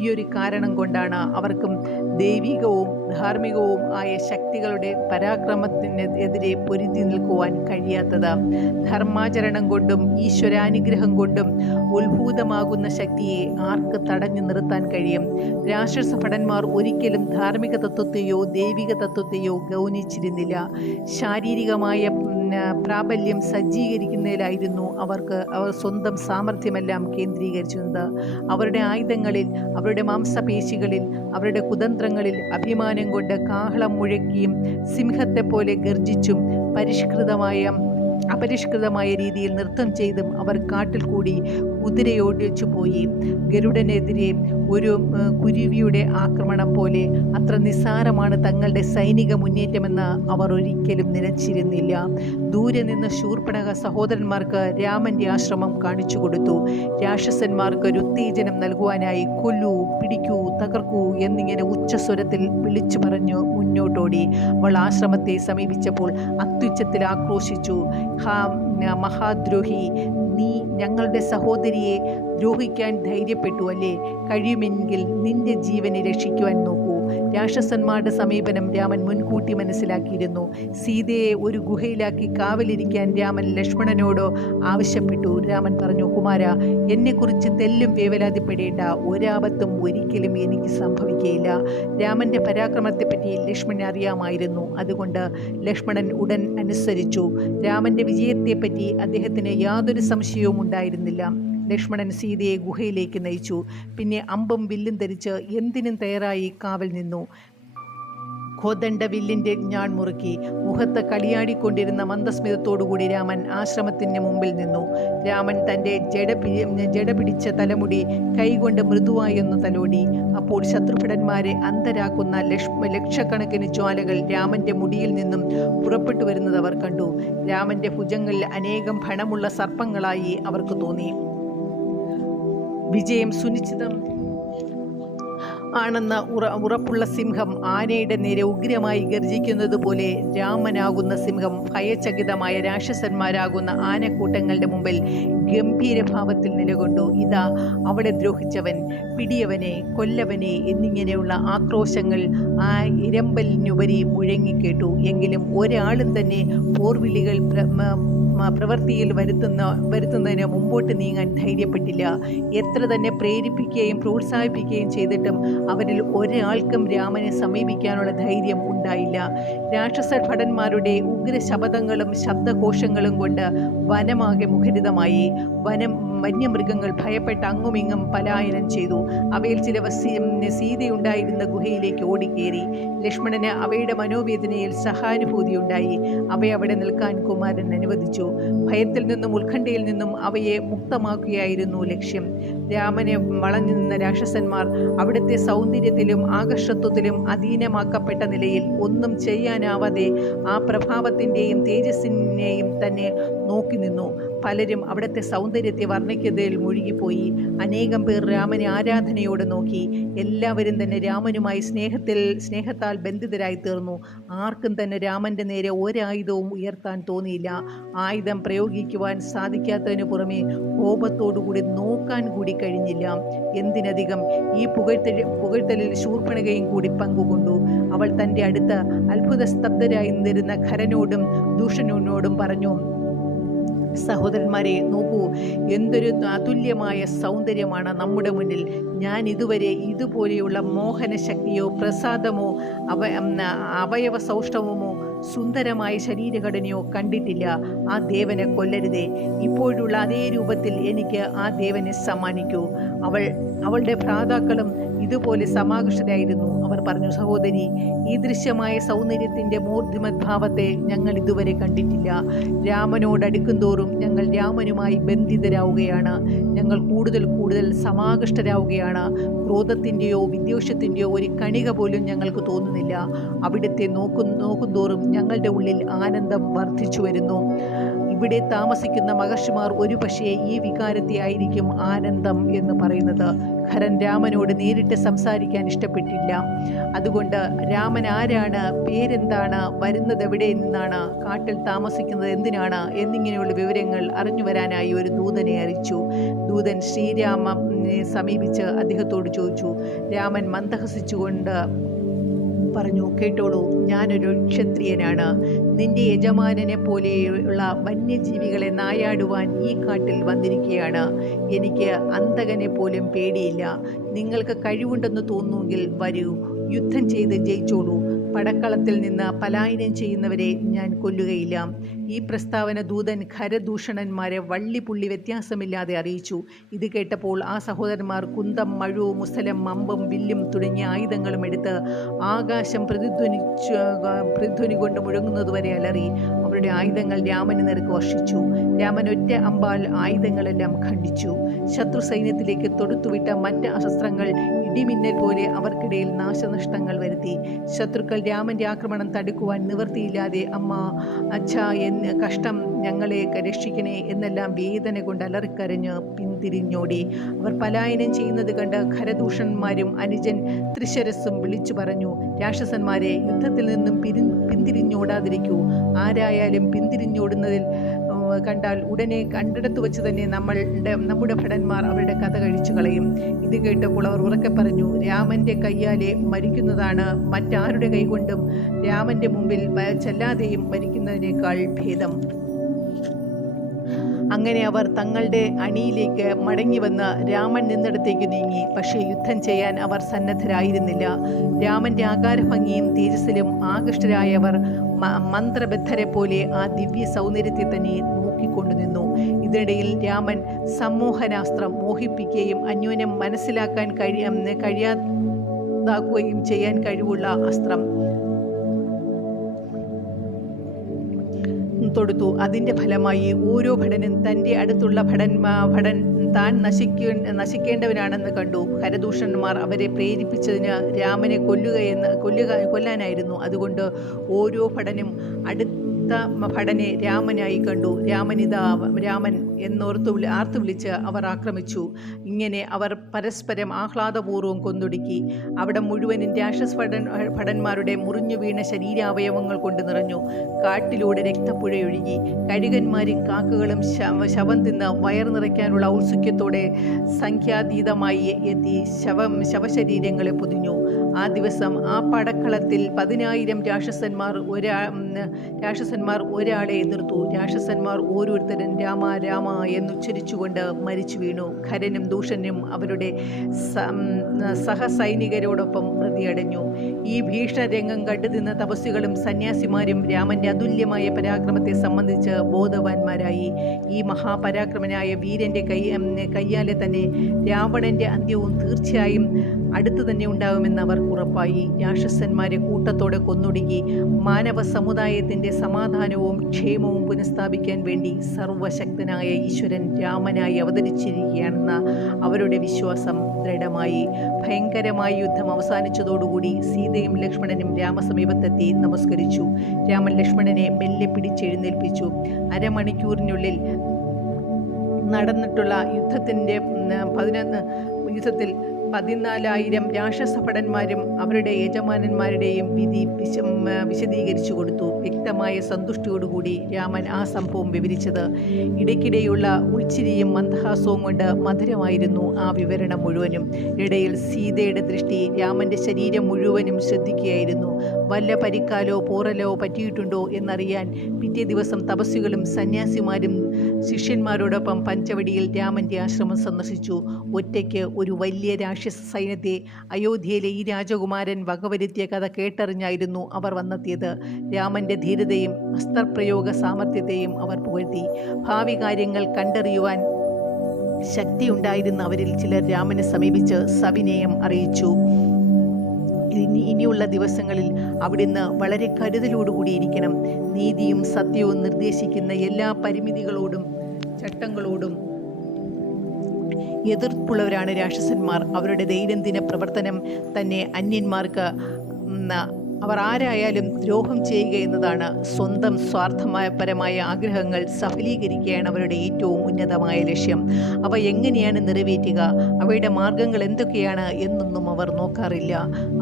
ഈയൊരു കാരണം കൊണ്ടാണ് അവർക്കും ദൈവികവും ധാർമ്മികവും ആയ ശക്തികളുടെ പരാക്രമത്തിനെതിരെ പൊരുതി നിൽക്കുവാൻ കഴിയാത്തത്. ധർമാചരണം കൊണ്ടും ഈശ്വരാനുഗ്രഹം കൊണ്ടും ഉത്ഭൂതമാകുന്ന ശക്തിയെ ആർക്ക് തടഞ്ഞു നിർത്താൻ കഴിയും? രാക്ഷസ ഭടന്മാർ ഒരിക്കലും ധാർമ്മിക തത്വത്തെയോ ദൈവിക തത്വത്തെയോ ഗൗനിച്ചിരുന്നില്ല. ശാരീരികമായ പ്രാബല്യം സജ്ജീകരിക്കുന്നതിലായിരുന്നു അവർ സ്വന്തം സാമർഥ്യമെല്ലാം കേന്ദ്രീകരിച്ചിരുന്നത്. അവരുടെ ആയുധങ്ങളിൽ, അവരുടെ മാംസപേശികളിൽ, അവരുടെ കുതന്ത്രങ്ങളിൽ അഭിമാനം കൊണ്ട് കാഹളം മുഴക്കിയും സിംഹത്തെപ്പോലെ ഗർജിച്ചും അപരിഷ്കൃതമായ രീതിയിൽ നൃത്തം ചെയ്തും അവർ കാട്ടിൽ കൂടി കുതിരയോടിച്ചു പോയി. ഗരുഡനെതിരെ ഒരു കുരുവിയുടെ ആക്രമണം പോലെ അത്ര നിസ്സാരമാണ് തങ്ങളുടെ സൈനിക മുന്നേറ്റമെന്ന് അവർ ഒരിക്കലും നിലച്ചിരുന്നില്ല. ദൂരെ നിന്ന് ശൂർപ്പണഖ സഹോദരന്മാർക്ക് രാമന്റെ ആശ്രമം കാണിച്ചു കൊടുത്തു. രാക്ഷസന്മാർക്ക് ഒരു ഉത്തേജനം നൽകുവാനായി കൊല്ലൂ, പിടിക്കൂ, തകർക്കൂ എന്നിങ്ങനെ ഉച്ചസ്വരത്തിൽ വിളിച്ചു പറഞ്ഞു മുന്നോട്ടോടി. അവൾ ആശ്രമത്തെ സമീപിച്ചപ്പോൾ അത്യുച്ചത്തിൽ ആക്രോശിച്ചു, ഹാ മഹാദ്രോഹി, നീ ഞങ്ങളുടെ സഹോദരിയെ ദ്രോഹിക്കാൻ ധൈര്യപ്പെട്ടു അല്ലേ? കഴിയുമെങ്കിൽ നിന്റെ ജീവനെ രക്ഷിക്കുവാൻ നോക്കൂ. രാക്ഷസന്മാരുടെ സമീപനം രാമൻ മുൻകൂട്ടി മനസ്സിലാക്കിയിരുന്നു. സീതയെ ഒരു ഗുഹയിലാക്കി കാവലിരിക്കാൻ രാമൻ ലക്ഷ്മണനോട് ആവശ്യപ്പെട്ടു. രാമൻ പറഞ്ഞു, കുമാര, എന്നെക്കുറിച്ച് തെല്ലും വേവലാതിപ്പെടേണ്ട. ഒരാപത്തും ഒരിക്കലും എനിക്ക് സംഭവിക്കുകയില്ല. രാമന്റെ പരാക്രമത്തെപ്പറ്റി ലക്ഷ്മണൻ അറിയാമായിരുന്നു. അതുകൊണ്ട് ലക്ഷ്മണൻ ഉടൻ അനുസരിച്ചു. രാമന്റെ വിജയത്തെപ്പറ്റി അദ്ദേഹത്തിന് യാതൊരു സംശയവും ഉണ്ടായിരുന്നില്ല. ലക്ഷ്മണൻ സീതയെ ഗുഹയിലേക്ക് നയിച്ചു. പിന്നെ അമ്പും വില്ലും ധരിച്ച് എന്തിനും തയ്യാറായി കാവൽ നിന്നു. കോദണ്ഡവില്ലിൻ്റെ ഞാൺ മുറുക്കി. മുഖത്ത് കളിയാടിക്കൊണ്ടിരുന്ന മന്ദസ്മിതത്തോടുകൂടി രാമൻ ആശ്രമത്തിന് മുമ്പിൽ നിന്നു. രാമൻ തൻ്റെ ജട പിടിച്ച തലമുടി കൈകൊണ്ട് മൃദുവായൊന്നു തലോടി. അപ്പോൾ ശത്രുഭടന്മാരെ അന്ധരാക്കുന്ന ലക്ഷക്കണക്കിന് ജ്വാലകൾ രാമൻ്റെ മുടിയിൽ നിന്നും പുറപ്പെട്ടു വരുന്നത് അവർ കണ്ടു. രാമൻ്റെ ഭുജങ്ങളിൽ അനേകം ഫണമുള്ള സർപ്പങ്ങളായി അവർക്ക് തോന്നി. വിജയം സുനിശ്ചിതം ആണെന്ന ഉറപ്പുള്ള സിംഹം ആനയുടെ നേരെ ഉഗ്രമായി ഗർജിക്കുന്നത് പോലെ രാമനാകുന്ന സിംഹം ഭയചകിതമായ രാക്ഷസന്മാരാകുന്ന ആനക്കൂട്ടങ്ങളുടെ മുമ്പിൽ ഗംഭീരഭാവത്തിൽ നിലകൊണ്ടു. ഇതാ അവളെ ദ്രോഹിച്ചവൻ, പിടിയവനെ, കൊല്ലവനെ എന്നിങ്ങനെയുള്ള ആക്രോശങ്ങൾ ആ ഇരമ്പലിനുപരി മുഴങ്ങിക്കേട്ടു. എങ്കിലും ഒരാളും തന്നെ പോർവിളികൾ പ്രവൃത്തിയിൽ വരുത്തുന്നതിന് മുമ്പോട്ട് നീങ്ങാൻ ധൈര്യപ്പെട്ടില്ല. എത്ര തന്നെ പ്രേരിപ്പിക്കുകയും പ്രോത്സാഹിപ്പിക്കുകയും ചെയ്തിട്ടും അവരിൽ ഒരാൾക്കും രാമനെ സമീപിക്കാനുള്ള ധൈര്യം ഉണ്ടായില്ല. രാക്ഷസ ഭടന്മാരുടെ ഉഗ്രശപഥങ്ങളും ശബ്ദകോശങ്ങളും കൊണ്ട് വനമാകെ മുഖരിതമായി. വന്യമൃഗങ്ങൾ ഭയപ്പെട്ട് അങ്ങുമിങ്ങും പലായനം ചെയ്തു. അവയിൽ ചിലവ സീതയുണ്ടായിരുന്ന ഗുഹയിലേക്ക് ഓടിക്കേറി. ലക്ഷ്മണന് അവയുടെ മനോവേദനയിൽ സഹാനുഭൂതിയുണ്ടായി. അവയെ അവിടെ നിൽക്കാൻ കുമാരൻ അനുവദിച്ചു. ഭയത്തിൽ നിന്നും ഉത്കണ്ഠയിൽ നിന്നും അവയെ മുക്തമാക്കുകയായിരുന്നു ലക്ഷ്യം. രാമനെ വളഞ്ഞു നിന്ന രാക്ഷസന്മാർ അവിടുത്തെ സൗന്ദര്യത്തിലും ആകർഷത്വത്തിലും അധീനമാക്കപ്പെട്ട നിലയിൽ ഒന്നും ചെയ്യാനാവാതെ ആ പ്രഭാവത്തിൻ്റെയും തേജസ്സിനെയും തന്നെ നോക്കി നിന്നു. പലരും അവിടുത്തെ സൗന്ദര്യത്തെ വർണ്ണിക്കുന്നതിൽ മുഴുകിപ്പോയി. അനേകം പേർ രാമനെ ആരാധനയോടെ നോക്കി. എല്ലാവരും തന്നെ രാമനുമായി സ്നേഹത്താൽ ബന്ധിതരായി തീർന്നു. ആർക്കും തന്നെ രാമൻ്റെ നേരെ ഒരായുധവും ഉയർത്താൻ തോന്നിയില്ല. ആയുധം പ്രയോഗിക്കുവാൻ സാധിക്കാത്തതിനു പുറമെ കോപത്തോടുകൂടി നോക്കാൻ കൂടി കഴിഞ്ഞില്ല. എന്തിനധികം ഈ പുകഴ്ത്തലിൽ ശൂർപ്പണഖയും കൂടി പങ്കുകൊണ്ടു. അവൾ തൻ്റെ അടുത്ത് അത്ഭുത സ്തബ്ധരായി നിന്നിരുന്ന ഖരനോടും ദൂഷണനോടും പറഞ്ഞു, സഹോദരന്മാരെ, നോക്കൂ, എന്തൊരു അതുല്യമായ സൗന്ദര്യമാണ് നമ്മുടെ മുന്നിൽ. ഞാൻ ഇതുവരെ ഇതുപോലെയുള്ള മോഹനശക്തിയോ പ്രസാദമോ അവയവ സൗഷ്ഠവമോ സുന്ദരമായ ശരീരഘടനയോ കണ്ടിട്ടില്ല. ആ ദേവനെ കൊല്ലരുതേ. ഇപ്പോഴുള്ള അതേ രൂപത്തിൽ എനിക്ക് ആ ദേവനെ സമ്മാനിക്കൂ. അവളുടെ ഭ്രാതാക്കളും ഇതുപോലെ സമാകർഷരായിരുന്നു. അവർ പറഞ്ഞു, സഹോദരി, ഈ ദൃശ്യമായ സൗന്ദര്യത്തിൻ്റെ മൂർത്തിമദ്ഭാവത്തെ ഞങ്ങൾ ഇതുവരെ കണ്ടിട്ടില്ല. രാമനോടടുക്കും തോറും ഞങ്ങൾ രാമനുമായി ബന്ധിതരാവുകയാണ്. ഞങ്ങൾ കൂടുതൽ സമാകൃഷ്ടരാവുകയാണ്. ക്രോധത്തിൻ്റെയോ വിദ്വേഷത്തിൻ്റെയോ ഒരു കണിക പോലും ഞങ്ങൾക്ക് തോന്നുന്നില്ല. അവിടുത്തെ നോക്കുന്തോറും ഞങ്ങളുടെ ഉള്ളിൽ ആനന്ദം വർദ്ധിച്ചു വരുന്നു. ഇവിടെ താമസിക്കുന്ന മഹർഷിമാർ ഒരു പക്ഷേ ഈ വികാരത്തെ ആയിരിക്കും ആനന്ദം എന്ന് പറയുന്നത്. ഖരൻ രാമനോട് നേരിട്ട് സംസാരിക്കാൻ ഇഷ്ടപ്പെട്ടില്ല. അതുകൊണ്ട് രാമൻ ആരാണ്, പേരെന്താണ്, വരുന്നത് എവിടെ നിന്നാണ്, കാട്ടിൽ താമസിക്കുന്നത് എന്തിനാണ് എന്നിങ്ങനെയുള്ള വിവരങ്ങൾ അറിഞ്ഞു വരാനായി ഒരു ദൂതനെ അറിയിച്ചു. ദൂതൻ ശ്രീരാമനെ സമീപിച്ച് അദ്ദേഹത്തോട് ചോദിച്ചു. രാമൻ മന്ദഹസിച്ചുകൊണ്ട് പറഞ്ഞു, കേട്ടോളൂ, ഞാനൊരു ക്ഷത്രിയനാണ്. നിന്റെ യജമാനനെ പോലെയുള്ള വന്യജീവികളെ നായാടുവാൻ ഈ കാട്ടിൽ വന്നിരിക്കുകയാണ്. എനിക്ക് അന്തകനെ പോലും പേടിയില്ല. നിങ്ങൾക്ക് കഴിവുണ്ടെന്ന് തോന്നുമെങ്കിൽ വരൂ, യുദ്ധം ചെയ്ത് ജയിച്ചോളൂ. പടക്കളത്തിൽ നിന്ന് പലായനം ചെയ്യുന്നവരെ ഞാൻ കൊല്ലുകയില്ല. ഈ പ്രസ്താവന ദൂതൻ ഖരദൂഷണന്മാരെ വള്ളിപുള്ളി വ്യത്യാസമില്ലാതെ അറിയിച്ചു. ഇത് കേട്ടപ്പോൾ ആ സഹോദരന്മാർ കുന്തം, മഴു, മുസലം, അമ്പും വില്ലും തുടങ്ങിയ ആയുധങ്ങളും എടുത്ത് ആകാശം പ്രതിധ്വനി കൊണ്ട് മുഴങ്ങുന്നതുവരെ അലറി. അവരുടെ ആയുധങ്ങൾ രാമന് നേർക്ക് വർഷിച്ചു. രാമൻ ഒറ്റ അമ്പാൽ ആയുധങ്ങളെല്ലാം ഖണ്ഡിച്ചു. ശത്രു സൈന്യത്തിലേക്ക് തൊടുത്തുവിട്ട മറ്റ് അസ്ത്രങ്ങൾ ഇടിമിന്നൽ പോലെ അവർക്കിടയിൽ നാശനഷ്ടങ്ങൾ വരുത്തി. ശത്രുക്കൾ രാമൻ്റെ ആക്രമണം തടുക്കുവാൻ നിവൃത്തിയില്ലാതെ അമ്മ, അച്ഛാ, കഷ്ടം, ഞങ്ങളെ രക്ഷിക്കണേ എന്നെല്ലാം വേദന കൊണ്ട് അലറിക്കരഞ്ഞ് പിന്തിരിഞ്ഞോടി. അവർ പലായനം ചെയ്യുന്നത് കണ്ട് ഖരദൂഷണന്മാരും അനുജൻ ത്രിശരസും വിളിച്ചു പറഞ്ഞു, രാക്ഷസന്മാരെ, യുദ്ധത്തിൽ നിന്നും പിന്തിരിഞ്ഞോടാതിരിക്കൂ. ആരായാലും പിന്തിരിഞ്ഞോടുന്നതിൽ കണ്ടാൽ ഉടനെ കണ്ടിടത്ത് വെച്ച് തന്നെ നമ്മുടെ ഭടന്മാർ അവരുടെ കഥ കഴിച്ചു കളയും. ഇത് കേട്ടപ്പോൾ അവർ ഉറക്കെ പറഞ്ഞു, രാമൻ്റെ കയ്യാലെ മരിക്കുന്നതാണ് മറ്റാരുടെ കൈകൊണ്ടും രാമൻ്റെ മുമ്പിൽ ചെല്ലാതെയും മരിക്കുന്നതിനേക്കാൾ ഭേദം. അങ്ങനെ അവർ തങ്ങളുടെ അണിയിലേക്ക് മടങ്ങി വന്ന് രാമൻ നിന്നിടത്തേക്ക് നീങ്ങി. പക്ഷേ യുദ്ധം ചെയ്യാൻ അവർ സന്നദ്ധരായിരുന്നില്ല. രാമൻ്റെ ആകാരഭംഗിയും തേജസ്സിലും ആകൃഷ്ടരായവർ മന്ത്രബദ്ധരെ പോലെ ആ ദിവ്യ സൗന്ദര്യത്തെ തന്നെ നോക്കിക്കൊണ്ടു നിന്നു. ഇതിനിടയിൽ രാമൻ സമ്മോഹനാസ്ത്രം മോഹിപ്പിക്കുകയും അന്യോന്യം മനസ്സിലാക്കാൻ കഴിയാതാക്കുകയും ചെയ്യാൻ കഴിവുള്ള അസ്ത്രം തൊടുത്തു. അതിൻ്റെ ഫലമായി ഓരോ ഭടനും തൻ്റെ അടുത്തുള്ള ഭടൻ താൻ നശിക്കേണ്ടവനാണെന്ന് കണ്ടു. ഹരദൂഷണന്മാർ അവരെ പ്രേരിപ്പിച്ചതിന് രാമനെ കൊല്ലാനായിരുന്നു. അതുകൊണ്ട് ഓരോ ഭടനും അടുത്ത ഭടനെ രാമനായി കണ്ടു. രാമൻ ആർത്തു വിളിച്ച് അവർ ആക്രമിച്ചു. ഇങ്ങനെ അവർ പരസ്പരം ആഹ്ലാദപൂർവ്വം കൊന്നൊടുക്കി. അവിടെ മുഴുവനും രാക്ഷസ ഭടന്മാരുടെ മുറിഞ്ഞു വീണ ശരീരാവയവങ്ങൾ കൊണ്ട് നിറഞ്ഞു. കാട്ടിലൂടെ രക്തപ്പുഴയൊഴുകി. കഴുകന്മാരും കാക്കകളും ശവം തിന്ന് വയർ നിറയ്ക്കാനുള്ള ഔത്സുക്യത്തോടെ സംഖ്യാതീതമായി എത്തി ശവശരീരങ്ങളെ പൊതിഞ്ഞു. ആ ദിവസം ആ പടക്കളത്തിൽ 10,000 രാക്ഷസന്മാർ ഒരാളെ എതിർത്തു. രാക്ഷസന്മാർ ഓരോരുത്തരും രാമ രാമ എന്നുച്ചരിച്ചുകൊണ്ട് മരിച്ചു വീണു. ഖരനും ദൂഷനും അവരുടെ സഹസൈനികരോടൊപ്പം മൃതിയടഞ്ഞു. ഈ ഭീഷണരംഗം കണ്ടുനിന്ന തപസ്വികളും സന്യാസിമാരും രാമന്റെ അതുല്യമായ പരാക്രമത്തെ സംബന്ധിച്ച് ബോധവാന്മാരായി. ഈ മഹാപരാക്രമനായ വീരന്റെ കയ്യാലെ തന്നെ രാവണന്റെ അന്ത്യവും തീർച്ചയായും അടുത്തു തന്നെ ഉണ്ടാകുമെന്ന് അവർക്ക് ഉറപ്പായി. രാക്ഷസന്മാരെ കൂട്ടത്തോടെ കൊന്നൊടുക്കി മാനവ സമുദായത്തിൻ്റെ സമാധാനവും ക്ഷേമവും പുനഃസ്ഥാപിക്കാൻ വേണ്ടി സർവശക്തനായ ഈശ്വരൻ രാമനായി അവതരിച്ചിരിക്കുകയാണെന്ന അവരുടെ വിശ്വാസം ദൃഢമായി. ഭയങ്കരമായ യുദ്ധം അവസാനിച്ചതോടുകൂടി സീതയും ലക്ഷ്മണനും രാമസമീപത്തെത്തി നമസ്കരിച്ചു. രാമൻ ലക്ഷ്മണനെ മെല്ലെ പിടിച്ചെഴുന്നേൽപ്പിച്ചു. അരമണിക്കൂറിനുള്ളിൽ നടന്നിട്ടുള്ള യുദ്ധത്തിൽ 14,000 രാക്ഷസഭടന്മാരും അവരുടെ യജമാനന്മാരുടെയും വിധി വിശദീകരിച്ചു കൊടുത്തു. വ്യക്തമായ സന്തുഷ്ടിയോടുകൂടി രാമൻ ആ സംഭവം വിവരിച്ചത്. ഇടയ്ക്കിടെയുള്ള ഉൾച്ചിരിയും മന്ദഹാസവും കൊണ്ട് മധുരമായിരുന്നു ആ വിവരണം മുഴുവനും. ഇടയിൽ സീതയുടെ ദൃഷ്ടി രാമൻ്റെ ശരീരം മുഴുവനും ശ്രദ്ധിക്കുകയായിരുന്നു. വല്ല പരിക്കാലോ പോറലോ പറ്റിയിട്ടുണ്ടോ എന്നറിയാൻ പിറ്റേ ദിവസം തപസ്വികളും സന്യാസിമാരും ശിഷ്യന്മാരോടൊപ്പം പഞ്ചവടിയിൽ രാമൻ്റെ ആശ്രമം സന്ദർശിച്ചു. ഒറ്റയ്ക്ക് ഒരു വലിയ രാക്ഷസ സൈന്യത്തെ അയോധ്യയിലെ ഈ രാജകുമാരൻ വകവരുത്തിയ കഥ കേട്ടറിഞ്ഞായിരുന്നു അവർ വന്നെത്തിയത്. രാമൻ്റെ ധീരതയും അസ്ത്രപ്രയോഗ സാമർഥ്യത്തെയും അവർ പുകഴ്ത്തി. ഭാവി കാര്യങ്ങൾ കണ്ടറിയുവാൻ ശക്തിയുണ്ടായിരുന്ന അവരിൽ ചിലർ രാമനെ സമീപിച്ച് സവിനയം അറിയിച്ചു. ഇനിയുള്ള ദിവസങ്ങളിൽ അവിടുന്ന് വളരെ കരുതലോടുകൂടിയിരിക്കണം. നീതിയും സത്യവും നിർദ്ദേശിക്കുന്ന എല്ലാ പരിമിതികളോടും ചട്ടങ്ങളോടും എതിർപ്പുള്ളവരാണ് രാക്ഷസന്മാർ. അവരുടെ ദൈനംദിന പ്രവർത്തനം തന്നെ അന്യന്മാർക്ക് അവർ ആരായാലും ദ്രോഹം ചെയ്യുക എന്നതാണ്. സ്വന്തം സ്വാർത്ഥപരമായ ആഗ്രഹങ്ങൾ സഫലീകരിക്കുകയാണ് അവരുടെ ഏറ്റവും ഉന്നതമായ ലക്ഷ്യം. അവ എങ്ങനെയാണ് നിറവേറ്റുക, അവയുടെ മാർഗങ്ങൾ എന്തൊക്കെയാണ് എന്നൊന്നും അവർ നോക്കാറില്ല.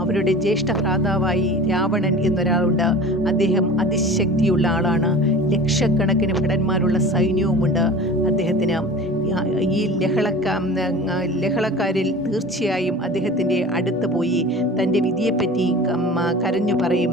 അവരുടെ ജ്യേഷ്ഠ ഭ്രാതാവായി രാവണൻ എന്നൊരാളുണ്ട്. അദ്ദേഹം അതിശക്തിയുള്ള ആളാണ്. ലക്ഷക്കണക്കിന് ഭടന്മാരുള്ള സൈന്യവുമുണ്ട് അദ്ദേഹത്തിന്. ഈ ലഹളക്കാരിൽ തീർച്ചയായും അദ്ദേഹത്തിൻ്റെ അടുത്ത് പോയി തൻ്റെ വിധിയെപ്പറ്റി കരഞ്ഞു പറയും.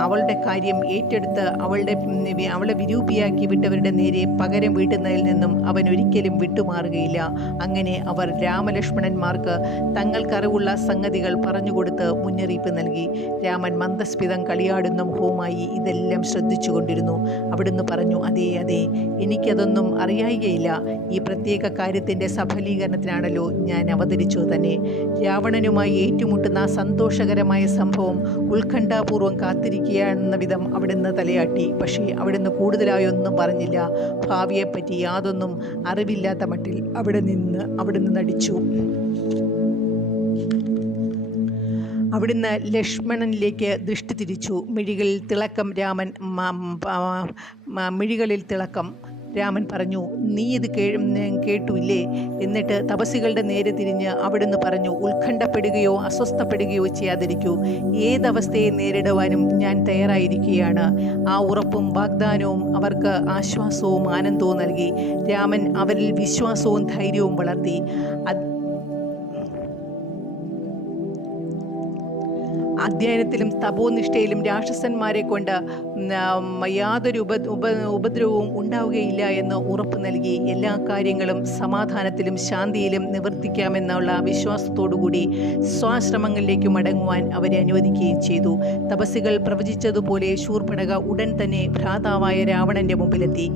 അവളുടെ കാര്യം ഏറ്റെടുത്ത് അവളെ വിരൂപിയാക്കി വിട്ടവരുടെ നേരെ പകരം വീട്ടുന്നതിൽ നിന്നും അവൻ ഒരിക്കലും വിട്ടുമാറുകയില്ല. അങ്ങനെ അവർ രാമലക്ഷ്മണന്മാർക്ക് തങ്ങൾക്കറിവുള്ള സംഗതികൾ പറഞ്ഞുകൊടുത്ത് മുന്നറിയിപ്പ് നൽകി. രാമൻ മന്ദസ്മിതം കളിയാടുന്ന മുഖവുമായി ഇതെല്ലാം ശ്രദ്ധിച്ചു കൊണ്ടിരുന്നു. അവിടുന്ന് പറഞ്ഞു, അതെ, എനിക്കതൊന്നും അറിയായികയില്ല. ഈ പ്രത്യേക കാര്യത്തിൻ്റെ സഫലീകരണത്തിനാണല്ലോ ഞാൻ അവതരിച്ചു തന്നെ. രാവണനുമായി ഏറ്റുമുട്ടുന്ന സന്തോഷകരമായ സംഭവം ഉത്കണ്ഠാപൂർവം കാത്തിരിക്കുകയാണെന്ന വിധം അവിടുന്ന് തലയാട്ടി. പക്ഷേ അവിടുന്ന് കൂടുതലായൊന്നും പറഞ്ഞില്ല. ഭാവിയെപ്പറ്റി യാതൊന്നും അറിവില്ലാത്ത മട്ടിൽ അവിടുന്ന് നടിച്ചു. അവിടുന്ന് ലക്ഷ്മണനിലേക്ക് ദൃഷ്ടി തിരിച്ചു. മിഴികളിൽ തിളക്കം. രാമൻ പറഞ്ഞു, നീ ഇത് കേട്ടുമില്ലേ? എന്നിട്ട് തപസ്സികളുടെ നേരെ തിരിഞ്ഞ് അവിടുന്ന് പറഞ്ഞു, ഉത്കണ്ഠപ്പെടുകയോ അസ്വസ്ഥപ്പെടുകയോ ചെയ്യാതിരിക്കൂ. ഏതവസ്ഥയെ നേരിടുവാനും ഞാൻ തയ്യാറായിരിക്കുകയാണ്. ആ ഉറപ്പും വാഗ്ദാനവും അവർക്ക് ആശ്വാസവും ആനന്ദവും നൽകി. രാമൻ അവരിൽ വിശ്വാസവും ധൈര്യവും വളർത്തി. അധ്യയനത്തിലും തപോനിഷ്ഠയിലും രാക്ഷസന്മാരെ കൊണ്ട് യാതൊരു ഉപദ്രവവും ഉണ്ടാവുകയില്ല എന്ന് ഉറപ്പ് നൽകി. എല്ലാ കാര്യങ്ങളും സമാധാനത്തിലും ശാന്തിയിലും നിവർത്തിക്കാമെന്നുള്ള വിശ്വാസത്തോടുകൂടി സ്വാശ്രമങ്ങളിലേക്ക് മടങ്ങുവാൻ അവരെ അനുവദിക്കുകയും ചെയ്തു. തപസ്സികൾ പ്രവചിച്ചതുപോലെ ശൂർപ്പണഖ ഉടൻ തന്നെ ഭ്രാതാവായ രാവണന്റെ മുമ്പിലെത്തി.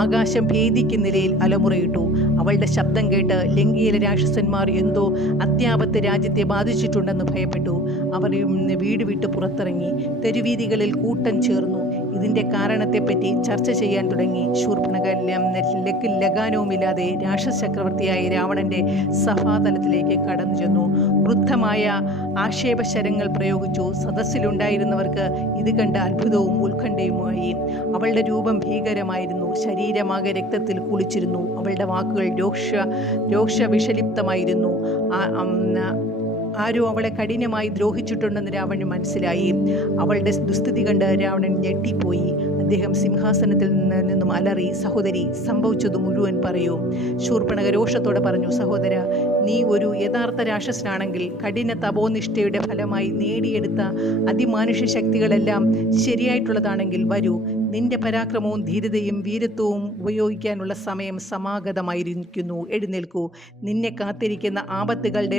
ആകാശം ഭേദിക്കുന്ന നിലയിൽ അലമുറയിട്ടു. അവളുടെ ശബ്ദം കേട്ട് ലങ്കയിലെ രാക്ഷസന്മാർ എന്തോ അത്യാപത്ത് രാജ്യത്തെ ബാധിച്ചിട്ടുണ്ടെന്ന് ഭയപ്പെട്ടു. അവർ വീട് വിട്ട് പുറത്തിറങ്ങി. തെരുവീതികളിൽ കൂട്ടം ചേർന്നു. ഇതിൻ്റെ കാരണത്തെപ്പറ്റി ചർച്ച ചെയ്യാൻ തുടങ്ങി. ശൂർപ്പണഖ ലഗാനവുമില്ലാതെ രാക്ഷസ ചക്രവർത്തിയായ രാവണൻ്റെ സഭാതലത്തിലേക്ക് കടന്നു ചെന്നു. വൃദ്ധമായ ആക്ഷേപശരങ്ങൾ പ്രയോഗിച്ചു. സദസ്സിലുണ്ടായിരുന്നവർക്ക് ഇത് കണ്ട് അത്ഭുതവും ഉത്കണ്ഠയുമായി. അവളുടെ രൂപം ഭീകരമായിരുന്നു. ശരീരമാകെ രക്തത്തിൽ കുളിച്ചിരുന്നു. അവളുടെ വാക്കുകൾ രോഷവിഷലിപ്തമായിരുന്നു. ആരോ അവളെ കഠിനമായി ദ്രോഹിച്ചിട്ടുണ്ടെന്ന് രാവണന് മനസ്സിലായി. അവളുടെ ദുസ്ഥിതി കണ്ട് രാവണൻ ഞെട്ടിപ്പോയി. അദ്ദേഹം സിംഹാസനത്തിൽ നിന്നും അലറി, സഹോദരി, സംഭവിച്ചത് മുഴുവൻ പറയൂ. ശൂർപ്പണഖ രോഷത്തോടെ പറഞ്ഞു, സഹോദര, നീ ഒരു യഥാർത്ഥ രാക്ഷസനാണെങ്കിൽ കഠിന തപോനിഷ്ഠയുടെ ഫലമായി നേടിയെടുത്ത അതിമാനുഷ്യ ശക്തികളെല്ലാം ശരിയായിട്ടുള്ളതാണെങ്കിൽ വരൂ. നിന്റെ പരാക്രമവും ധീരതയും വീരത്വവും ഉപയോഗിക്കാനുള്ള സമയം സമാഗതമായിരിക്കുന്നു. എഴുന്നേൽക്കൂ. നിന്നെ കാത്തിരിക്കുന്ന ആപത്തുകളുടെ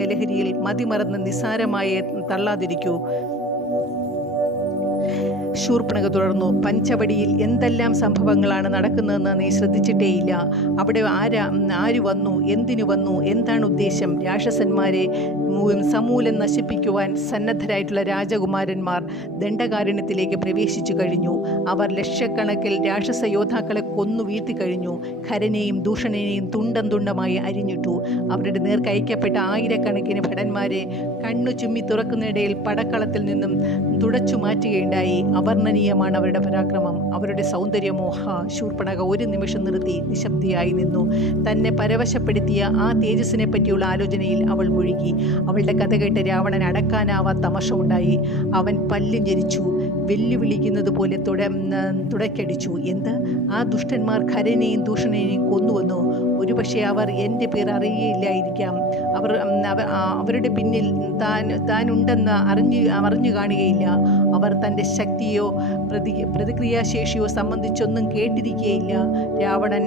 ലഹരിയിൽ മതിമറന്ന് നിസ്സാരമായി തള്ളാതിരിക്കൂ. ശൂർപ്പണഖ തുടർന്നു, പഞ്ചവടിയിൽ എന്തെല്ലാം സംഭവങ്ങളാണ് നടക്കുന്നതെന്ന് നീ ശ്രദ്ധിച്ചിട്ടേയില്ല. അവിടെ ആര് വന്നു, എന്തിനു വന്നു, എന്താണ് ഉദ്ദേശം? രാക്ഷസന്മാരെ സമൂലം നശിപ്പിക്കുവാൻ സന്നദ്ധരായിട്ടുള്ള രാജകുമാരന്മാർ ദണ്ഡകാരണ്യത്തിലേക്ക് പ്രവേശിച്ചു കഴിഞ്ഞു. അവർ ലക്ഷക്കണക്കിൽ രാക്ഷസ യോദ്ധാക്കളെ കൊന്നു വീഴ്ത്തി കഴിഞ്ഞു. ഖരനെയും ദൂഷണനെയും തുണ്ടം തുണ്ടമായി അരിഞ്ഞിട്ടു. അവരുടെ നേർക്കയക്കപ്പെട്ട ആയിരക്കണക്കിന് ഭടന്മാരെ കണ്ണു ചുമ്മി തുറക്കുന്നിടയിൽ പടക്കളത്തിൽ നിന്നും തുടച്ചു മാറ്റുകയുണ്ടായി. അവർണ്ണനീയമാണ് അവരുടെ പരാക്രമം, അവരുടെ സൗന്ദര്യമോ. ശൂർപ്പണഖ ഒരു നിമിഷം നിർത്തി നിശബ്ദയായി നിന്നു. തന്നെ പരവശപ്പെടുത്തിയ ആ തേജസ്സിനെ പറ്റിയുള്ള ആലോചനയിൽ അവൾ മുഴുകി. അവളുടെ കഥ കേട്ട് രാവണൻ അടക്കാനാവാത്ത തമശമുണ്ടായി. അവൻ പല്ലും ജനിച്ചു. വെല്ലുവിളിക്കുന്നത് പോലെ തുടക്കടിച്ചു. എന്ത്? ആ ദുഷ്ടന്മാർ ഖരനെയും ദൂഷണനെയും കൊന്നുവന്നു. ഒരുപക്ഷെ അവർ എൻ്റെ പേർ അറിയുകയില്ലായിരിക്കാം. അവരുടെ പിന്നിൽ താനുണ്ടെന്ന് അറിഞ്ഞു കാണുകയില്ല. അവർ തൻ്റെ ശക്തിയോ പ്രതിക്രിയാശേഷിയോ സംബന്ധിച്ചൊന്നും കേട്ടിരിക്കുകയില്ല. രാവണൻ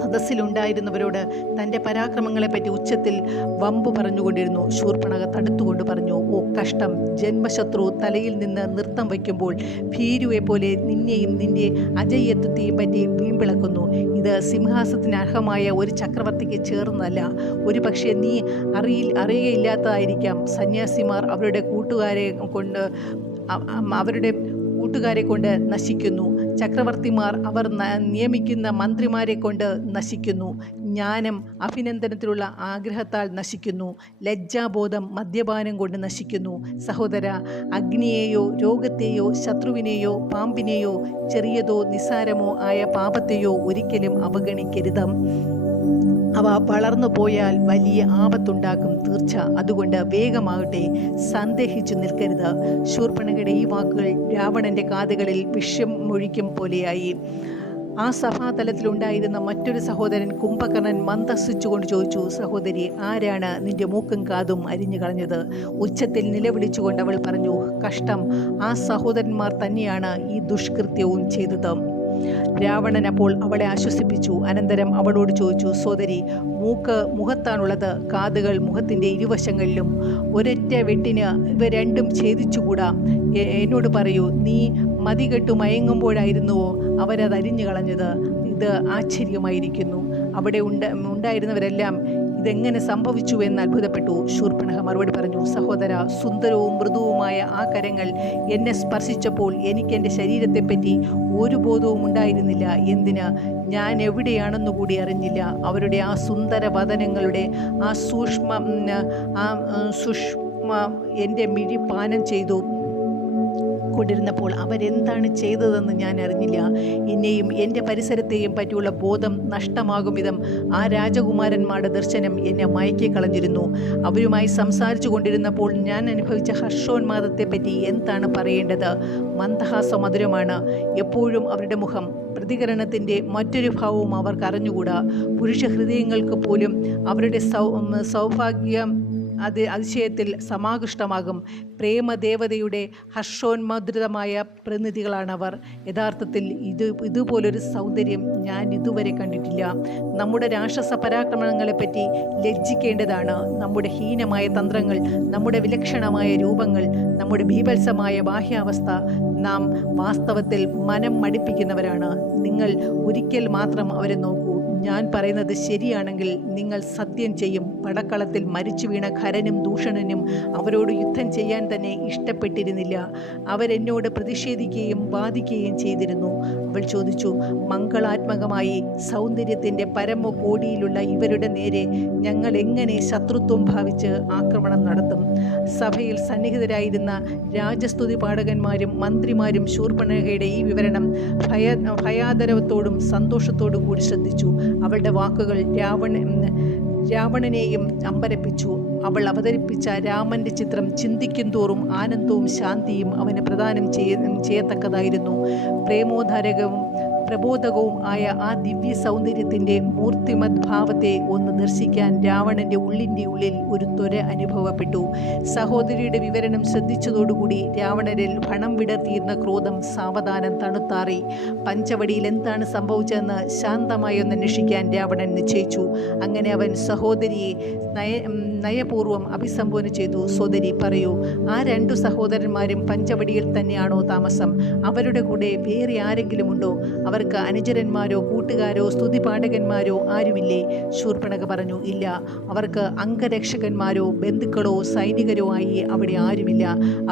സദസ്സിലുണ്ടായിരുന്നവരോട് തൻ്റെ പരാക്രമങ്ങളെപ്പറ്റി ഉച്ചത്തിൽ വമ്പു പറഞ്ഞുകൊണ്ടിരുന്നു. ശൂർപ്പണഖ തടുത്തുകൊണ്ട് പറഞ്ഞു, ഓ കഷ്ടം! ജന്മശത്രു തലയിൽ നിന്ന് നൃത്തം വയ്ക്കുമ്പോൾ ഭീരുവെ പോലെ നിന്നെയും നിന്റെ അജയ്യത്വത്തെയും പറ്റി വീമ്പിളക്കുന്നു. ഇത് സിംഹാസനത്തിന് അർഹമായ ഒരു ചക്രവർത്തിക്ക് ചേർന്നല്ല. ഒരു പക്ഷേ നീ അറിയുകയില്ലാത്തതായിരിക്കാം. സന്യാസിമാർ അവരുടെ കൂട്ടുകാരെ കൊണ്ട് നശിക്കുന്നു. ചക്രവർത്തിമാർ അവർ നിയമിക്കുന്ന മന്ത്രിമാരെ കൊണ്ട് നശിക്കുന്നു. ജ്ഞാനം അഭിനന്ദനത്തിലുള്ള ആഗ്രഹത്താൽ നശിക്കുന്നു. ലജ്ജാബോധം മദ്യപാനം കൊണ്ട് നശിക്കുന്നു. സഹോദര, അഗ്നിയെയോ രോഗത്തെയോ ശത്രുവിനെയോ പാമ്പിനെയോ ചെറിയതോ നിസ്സാരമോ ആയ പാപത്തെയോ ഒരിക്കലും അവഗണിക്കരുത്. അവ വളർന്നു പോയാൽ വലിയ ആപത്തുണ്ടാക്കും, തീർച്ച. അതുകൊണ്ട് വേഗമാകട്ടെ, സന്ദേഹിച്ചു നിൽക്കരുത്. ശൂർപ്പണഖയുടെ ഈ വാക്കുകൾ രാവണൻ്റെ കാതുകളിൽ വിഷം മൊഴിക്കും പോലെയായി. ആ സഭാതലത്തിലുണ്ടായിരുന്ന മറ്റൊരു സഹോദരൻ കുംഭകർണൻ മന്ദസിച്ചുകൊണ്ട് ചോദിച്ചു, സഹോദരി, ആരാണ് നിന്റെ മൂക്കും കാതും അരിഞ്ഞു കളഞ്ഞത്? ഉച്ചത്തിൽ നിലവിളിച്ചുകൊണ്ട് അവൾ പറഞ്ഞു, കഷ്ടം! ആ സഹോദരന്മാർ തന്നെയാണ് ഈ ദുഷ്കൃത്യവും ചെയ്തത്. രാവണൻ അപ്പോൾ അവളെ ആശ്വസിപ്പിച്ചു. അനന്തരം അവളോട് ചോദിച്ചു, സോദരി, മൂക്ക് മുഖത്താണുള്ളത്, കാതുകൾ മുഖത്തിൻ്റെ ഇരുവശങ്ങളിലും. ഒരൊറ്റ വെട്ടിന് ഇവ രണ്ടും ഛേദിച്ചുകൂടാ. എന്നോട് പറയൂ, നീ മതികെട്ടു മയങ്ങുമ്പോഴായിരുന്നുവോ അവരതരിഞ്ഞു കളഞ്ഞത്? ഇത് ആശ്ചര്യമായിരിക്കുന്നു. അവിടെ ഉണ്ടായിരുന്നവരെല്ലാം ഇതെങ്ങനെ സംഭവിച്ചുവെന്ന് അത്ഭുതപ്പെട്ടു. ശൂർപ്പണഖ മറുപടി പറഞ്ഞു, സഹോദര, സുന്ദരവും മൃദുവുമായ ആ കരങ്ങൾ എന്നെ സ്പർശിച്ചപ്പോൾ എനിക്ക് എൻ്റെ ശരീരത്തെപ്പറ്റി ഒരു ബോധവും ഉണ്ടായിരുന്നില്ല. എന്തിന്? ഞാൻ എവിടെയാണെന്നുകൂടി അറിഞ്ഞില്ല. അവരുടെ ആ സുന്ദര വദനങ്ങളുടെ ആ സൂക്ഷ്മ എൻ്റെ മിഴി പാനം ചെയ്തു കൊണ്ടിരുന്നപ്പോൾ അവരെന്താണ് ചെയ്തതെന്ന് ഞാൻ അറിഞ്ഞില്ല. എന്നെയും എൻ്റെ പരിസരത്തെയും പറ്റിയുള്ള ബോധം നഷ്ടമാകും വിധം ആ രാജകുമാരന്മാരുടെ ദർശനം എന്നെ മയക്കിക്കളഞ്ഞിരുന്നു. അവരുമായി സംസാരിച്ചു കൊണ്ടിരുന്നപ്പോൾ ഞാൻ അനുഭവിച്ച ഹർഷോന്മാദത്തെപ്പറ്റി എന്താണ് പറയേണ്ടത്? മന്ദഹാസമധുരമാണ് എപ്പോഴും അവരുടെ മുഖം. പ്രതികരണത്തിൻ്റെ മറ്റൊരു ഭാവവും അവർക്ക് അറിഞ്ഞുകൂടാ. പുരുഷ ഹൃദയങ്ങൾക്ക് പോലും അവരുടെ സൗഭാഗ്യം അതിശയത്തിൽ സമാകൃഷ്ടമാകും. പ്രേമദേവതയുടെ ഹർഷോന്മദ്രിതമായ പ്രതിനിധികളാണവർ. യഥാർത്ഥത്തിൽ ഇതുപോലൊരു സൗന്ദര്യം ഞാൻ ഇതുവരെ കണ്ടിട്ടില്ല. നമ്മുടെ രാക്ഷസ പരാക്രമണങ്ങളെപ്പറ്റി ലജ്ജിക്കേണ്ടതാണ്. നമ്മുടെ ഹീനമായ തന്ത്രങ്ങൾ, നമ്മുടെ വിലക്ഷണമായ രൂപങ്ങൾ, നമ്മുടെ ബീഭത്സമായ ബാഹ്യാവസ്ഥ നാം വാസ്തവത്തിൽ മനം മടിപ്പിക്കുന്നവരാണ്. നിങ്ങൾ ഒരിക്കൽ മാത്രം അവരെ നോക്കൂ. ഞാൻ പറയുന്നത് ശരിയാണെങ്കിൽ നിങ്ങൾ സത്യം ചെയ്യും. പടക്കളത്തിൽ മരിച്ചു വീണ ഖരനും ദൂഷണനും അവരോട് യുദ്ധം ചെയ്യാൻ തന്നെ ഇഷ്ടപ്പെട്ടിരുന്നില്ല. അവരെന്നോട് പ്രതിഷേധിക്കുകയും വാദിക്കുകയും ചെയ്തിരുന്നു. അവൾ ചോദിച്ചു, മംഗളാത്മകമായി സൗന്ദര്യത്തിൻ്റെ പരമകോടിയിലുള്ള ഇവരുടെ നേരെ ഞങ്ങൾ എങ്ങനെ ശത്രുത്വം ഭാവിച്ച് ആക്രമണം നടത്തും? സഭയിൽ സന്നിഹിതരായിരുന്ന രാജസ്തുതി പാഠകന്മാരും മന്ത്രിമാരും ശൂർപ്പണഖയുടെ ഈ വിവരണം ഭയാദരവത്തോടും സന്തോഷത്തോടും കൂടി ശ്രദ്ധിച്ചു. അവളുടെ വാക്കുകൾ രാവണനെയും അമ്പരപ്പിച്ചു. അവൾ അവതരിപ്പിച്ച രാമന്റെ ചിത്രം ചിന്തിക്കും തോറും ആനന്ദവും ശാന്തിയും അവന് പ്രദാനം ചെയ്യത്തക്കതായിരുന്നു. പ്രബോധകവും ആയ ആ ദിവ്യ സൗന്ദര്യത്തിൻ്റെ മൂർത്തിമത് ഭാവത്തെ ഒന്ന് ദർശിക്കാൻ രാവണൻ്റെ ഉള്ളിൽ ഒരു ത്വര അനുഭവപ്പെട്ടു. സഹോദരിയുടെ വിവരണം ശ്രദ്ധിച്ചതോടുകൂടി രാവണരിൽ ഭണം വിടർത്തിയിരുന്ന ക്രോധം സാവധാനം തണുത്താറി. പഞ്ചവടിയിൽ എന്താണ് സംഭവിച്ചതെന്ന് ശാന്തമായി ഒന്ന് അന്വേഷിക്കാൻ രാവണൻ നിശ്ചയിച്ചു. അങ്ങനെ അവൻ സഹോദരിയെ നയപൂർവ്വം അഭിസംബോധന ചെയ്തു. സോദരി, പറയൂ, ആ 2 സഹോദരന്മാരും പഞ്ചവടിയിൽ തന്നെയാണോ താമസം? അവരുടെ കൂടെ വേറെ ആരെങ്കിലും ഉണ്ടോ? അവർക്ക് അനുചരന്മാരോ കൂട്ടുകാരോ സ്തുതിപാഠകന്മാരോ ആരുമില്ലേ? ശൂർപ്പണഖ പറഞ്ഞു, ഇല്ല. അവർക്ക് അംഗരക്ഷകന്മാരോ ബന്ധുക്കളോ സൈനികരോ ആയി അവിടെ ആരുമില്ല.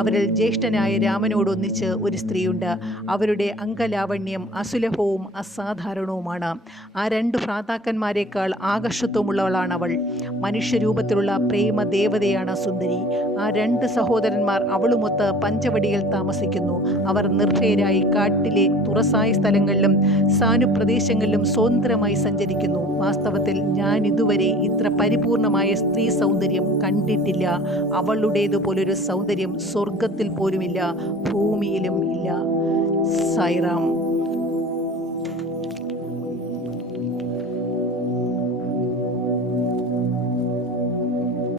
അവരിൽ ജ്യേഷ്ഠനായ രാമനോടൊന്നിച്ച് ഒരു സ്ത്രീയുണ്ട്. അവരുടെ അംഗലാവണ്യം അസുലഭവും അസാധാരണവുമാണ്. ആ 2 ഭ്രാതാക്കന്മാരെക്കാൾ ആകർഷത്വമുള്ളവളാണ് അവൾ. മനുഷ്യരൂപത്തിലുള്ള പ്രേമ ദേവതയാണ് സുന്ദരി. ആ 2 സഹോദരന്മാർ അവളുമൊത്ത് പഞ്ചവടിയിൽ താമസിക്കുന്നു. അവർ നിർഭയരായി കാട്ടിലെ തുറസായ സ്ഥലങ്ങളിലും സാനുപ്രദേശങ്ങളിലും സ്വതന്ത്രമായി സഞ്ചരിക്കുന്നു. വാസ്തവത്തിൽ ഞാൻ ഇതുവരെ ഇത്ര പരിപൂർണമായ സ്ത്രീ സൗന്ദര്യം കണ്ടിട്ടില്ല. അവളുടേതുപോലൊരു സൗന്ദര്യം സ്വർഗത്തിൽ പോലുമില്ല, ഭൂമിയിലും ഇല്ല. സായിറാം.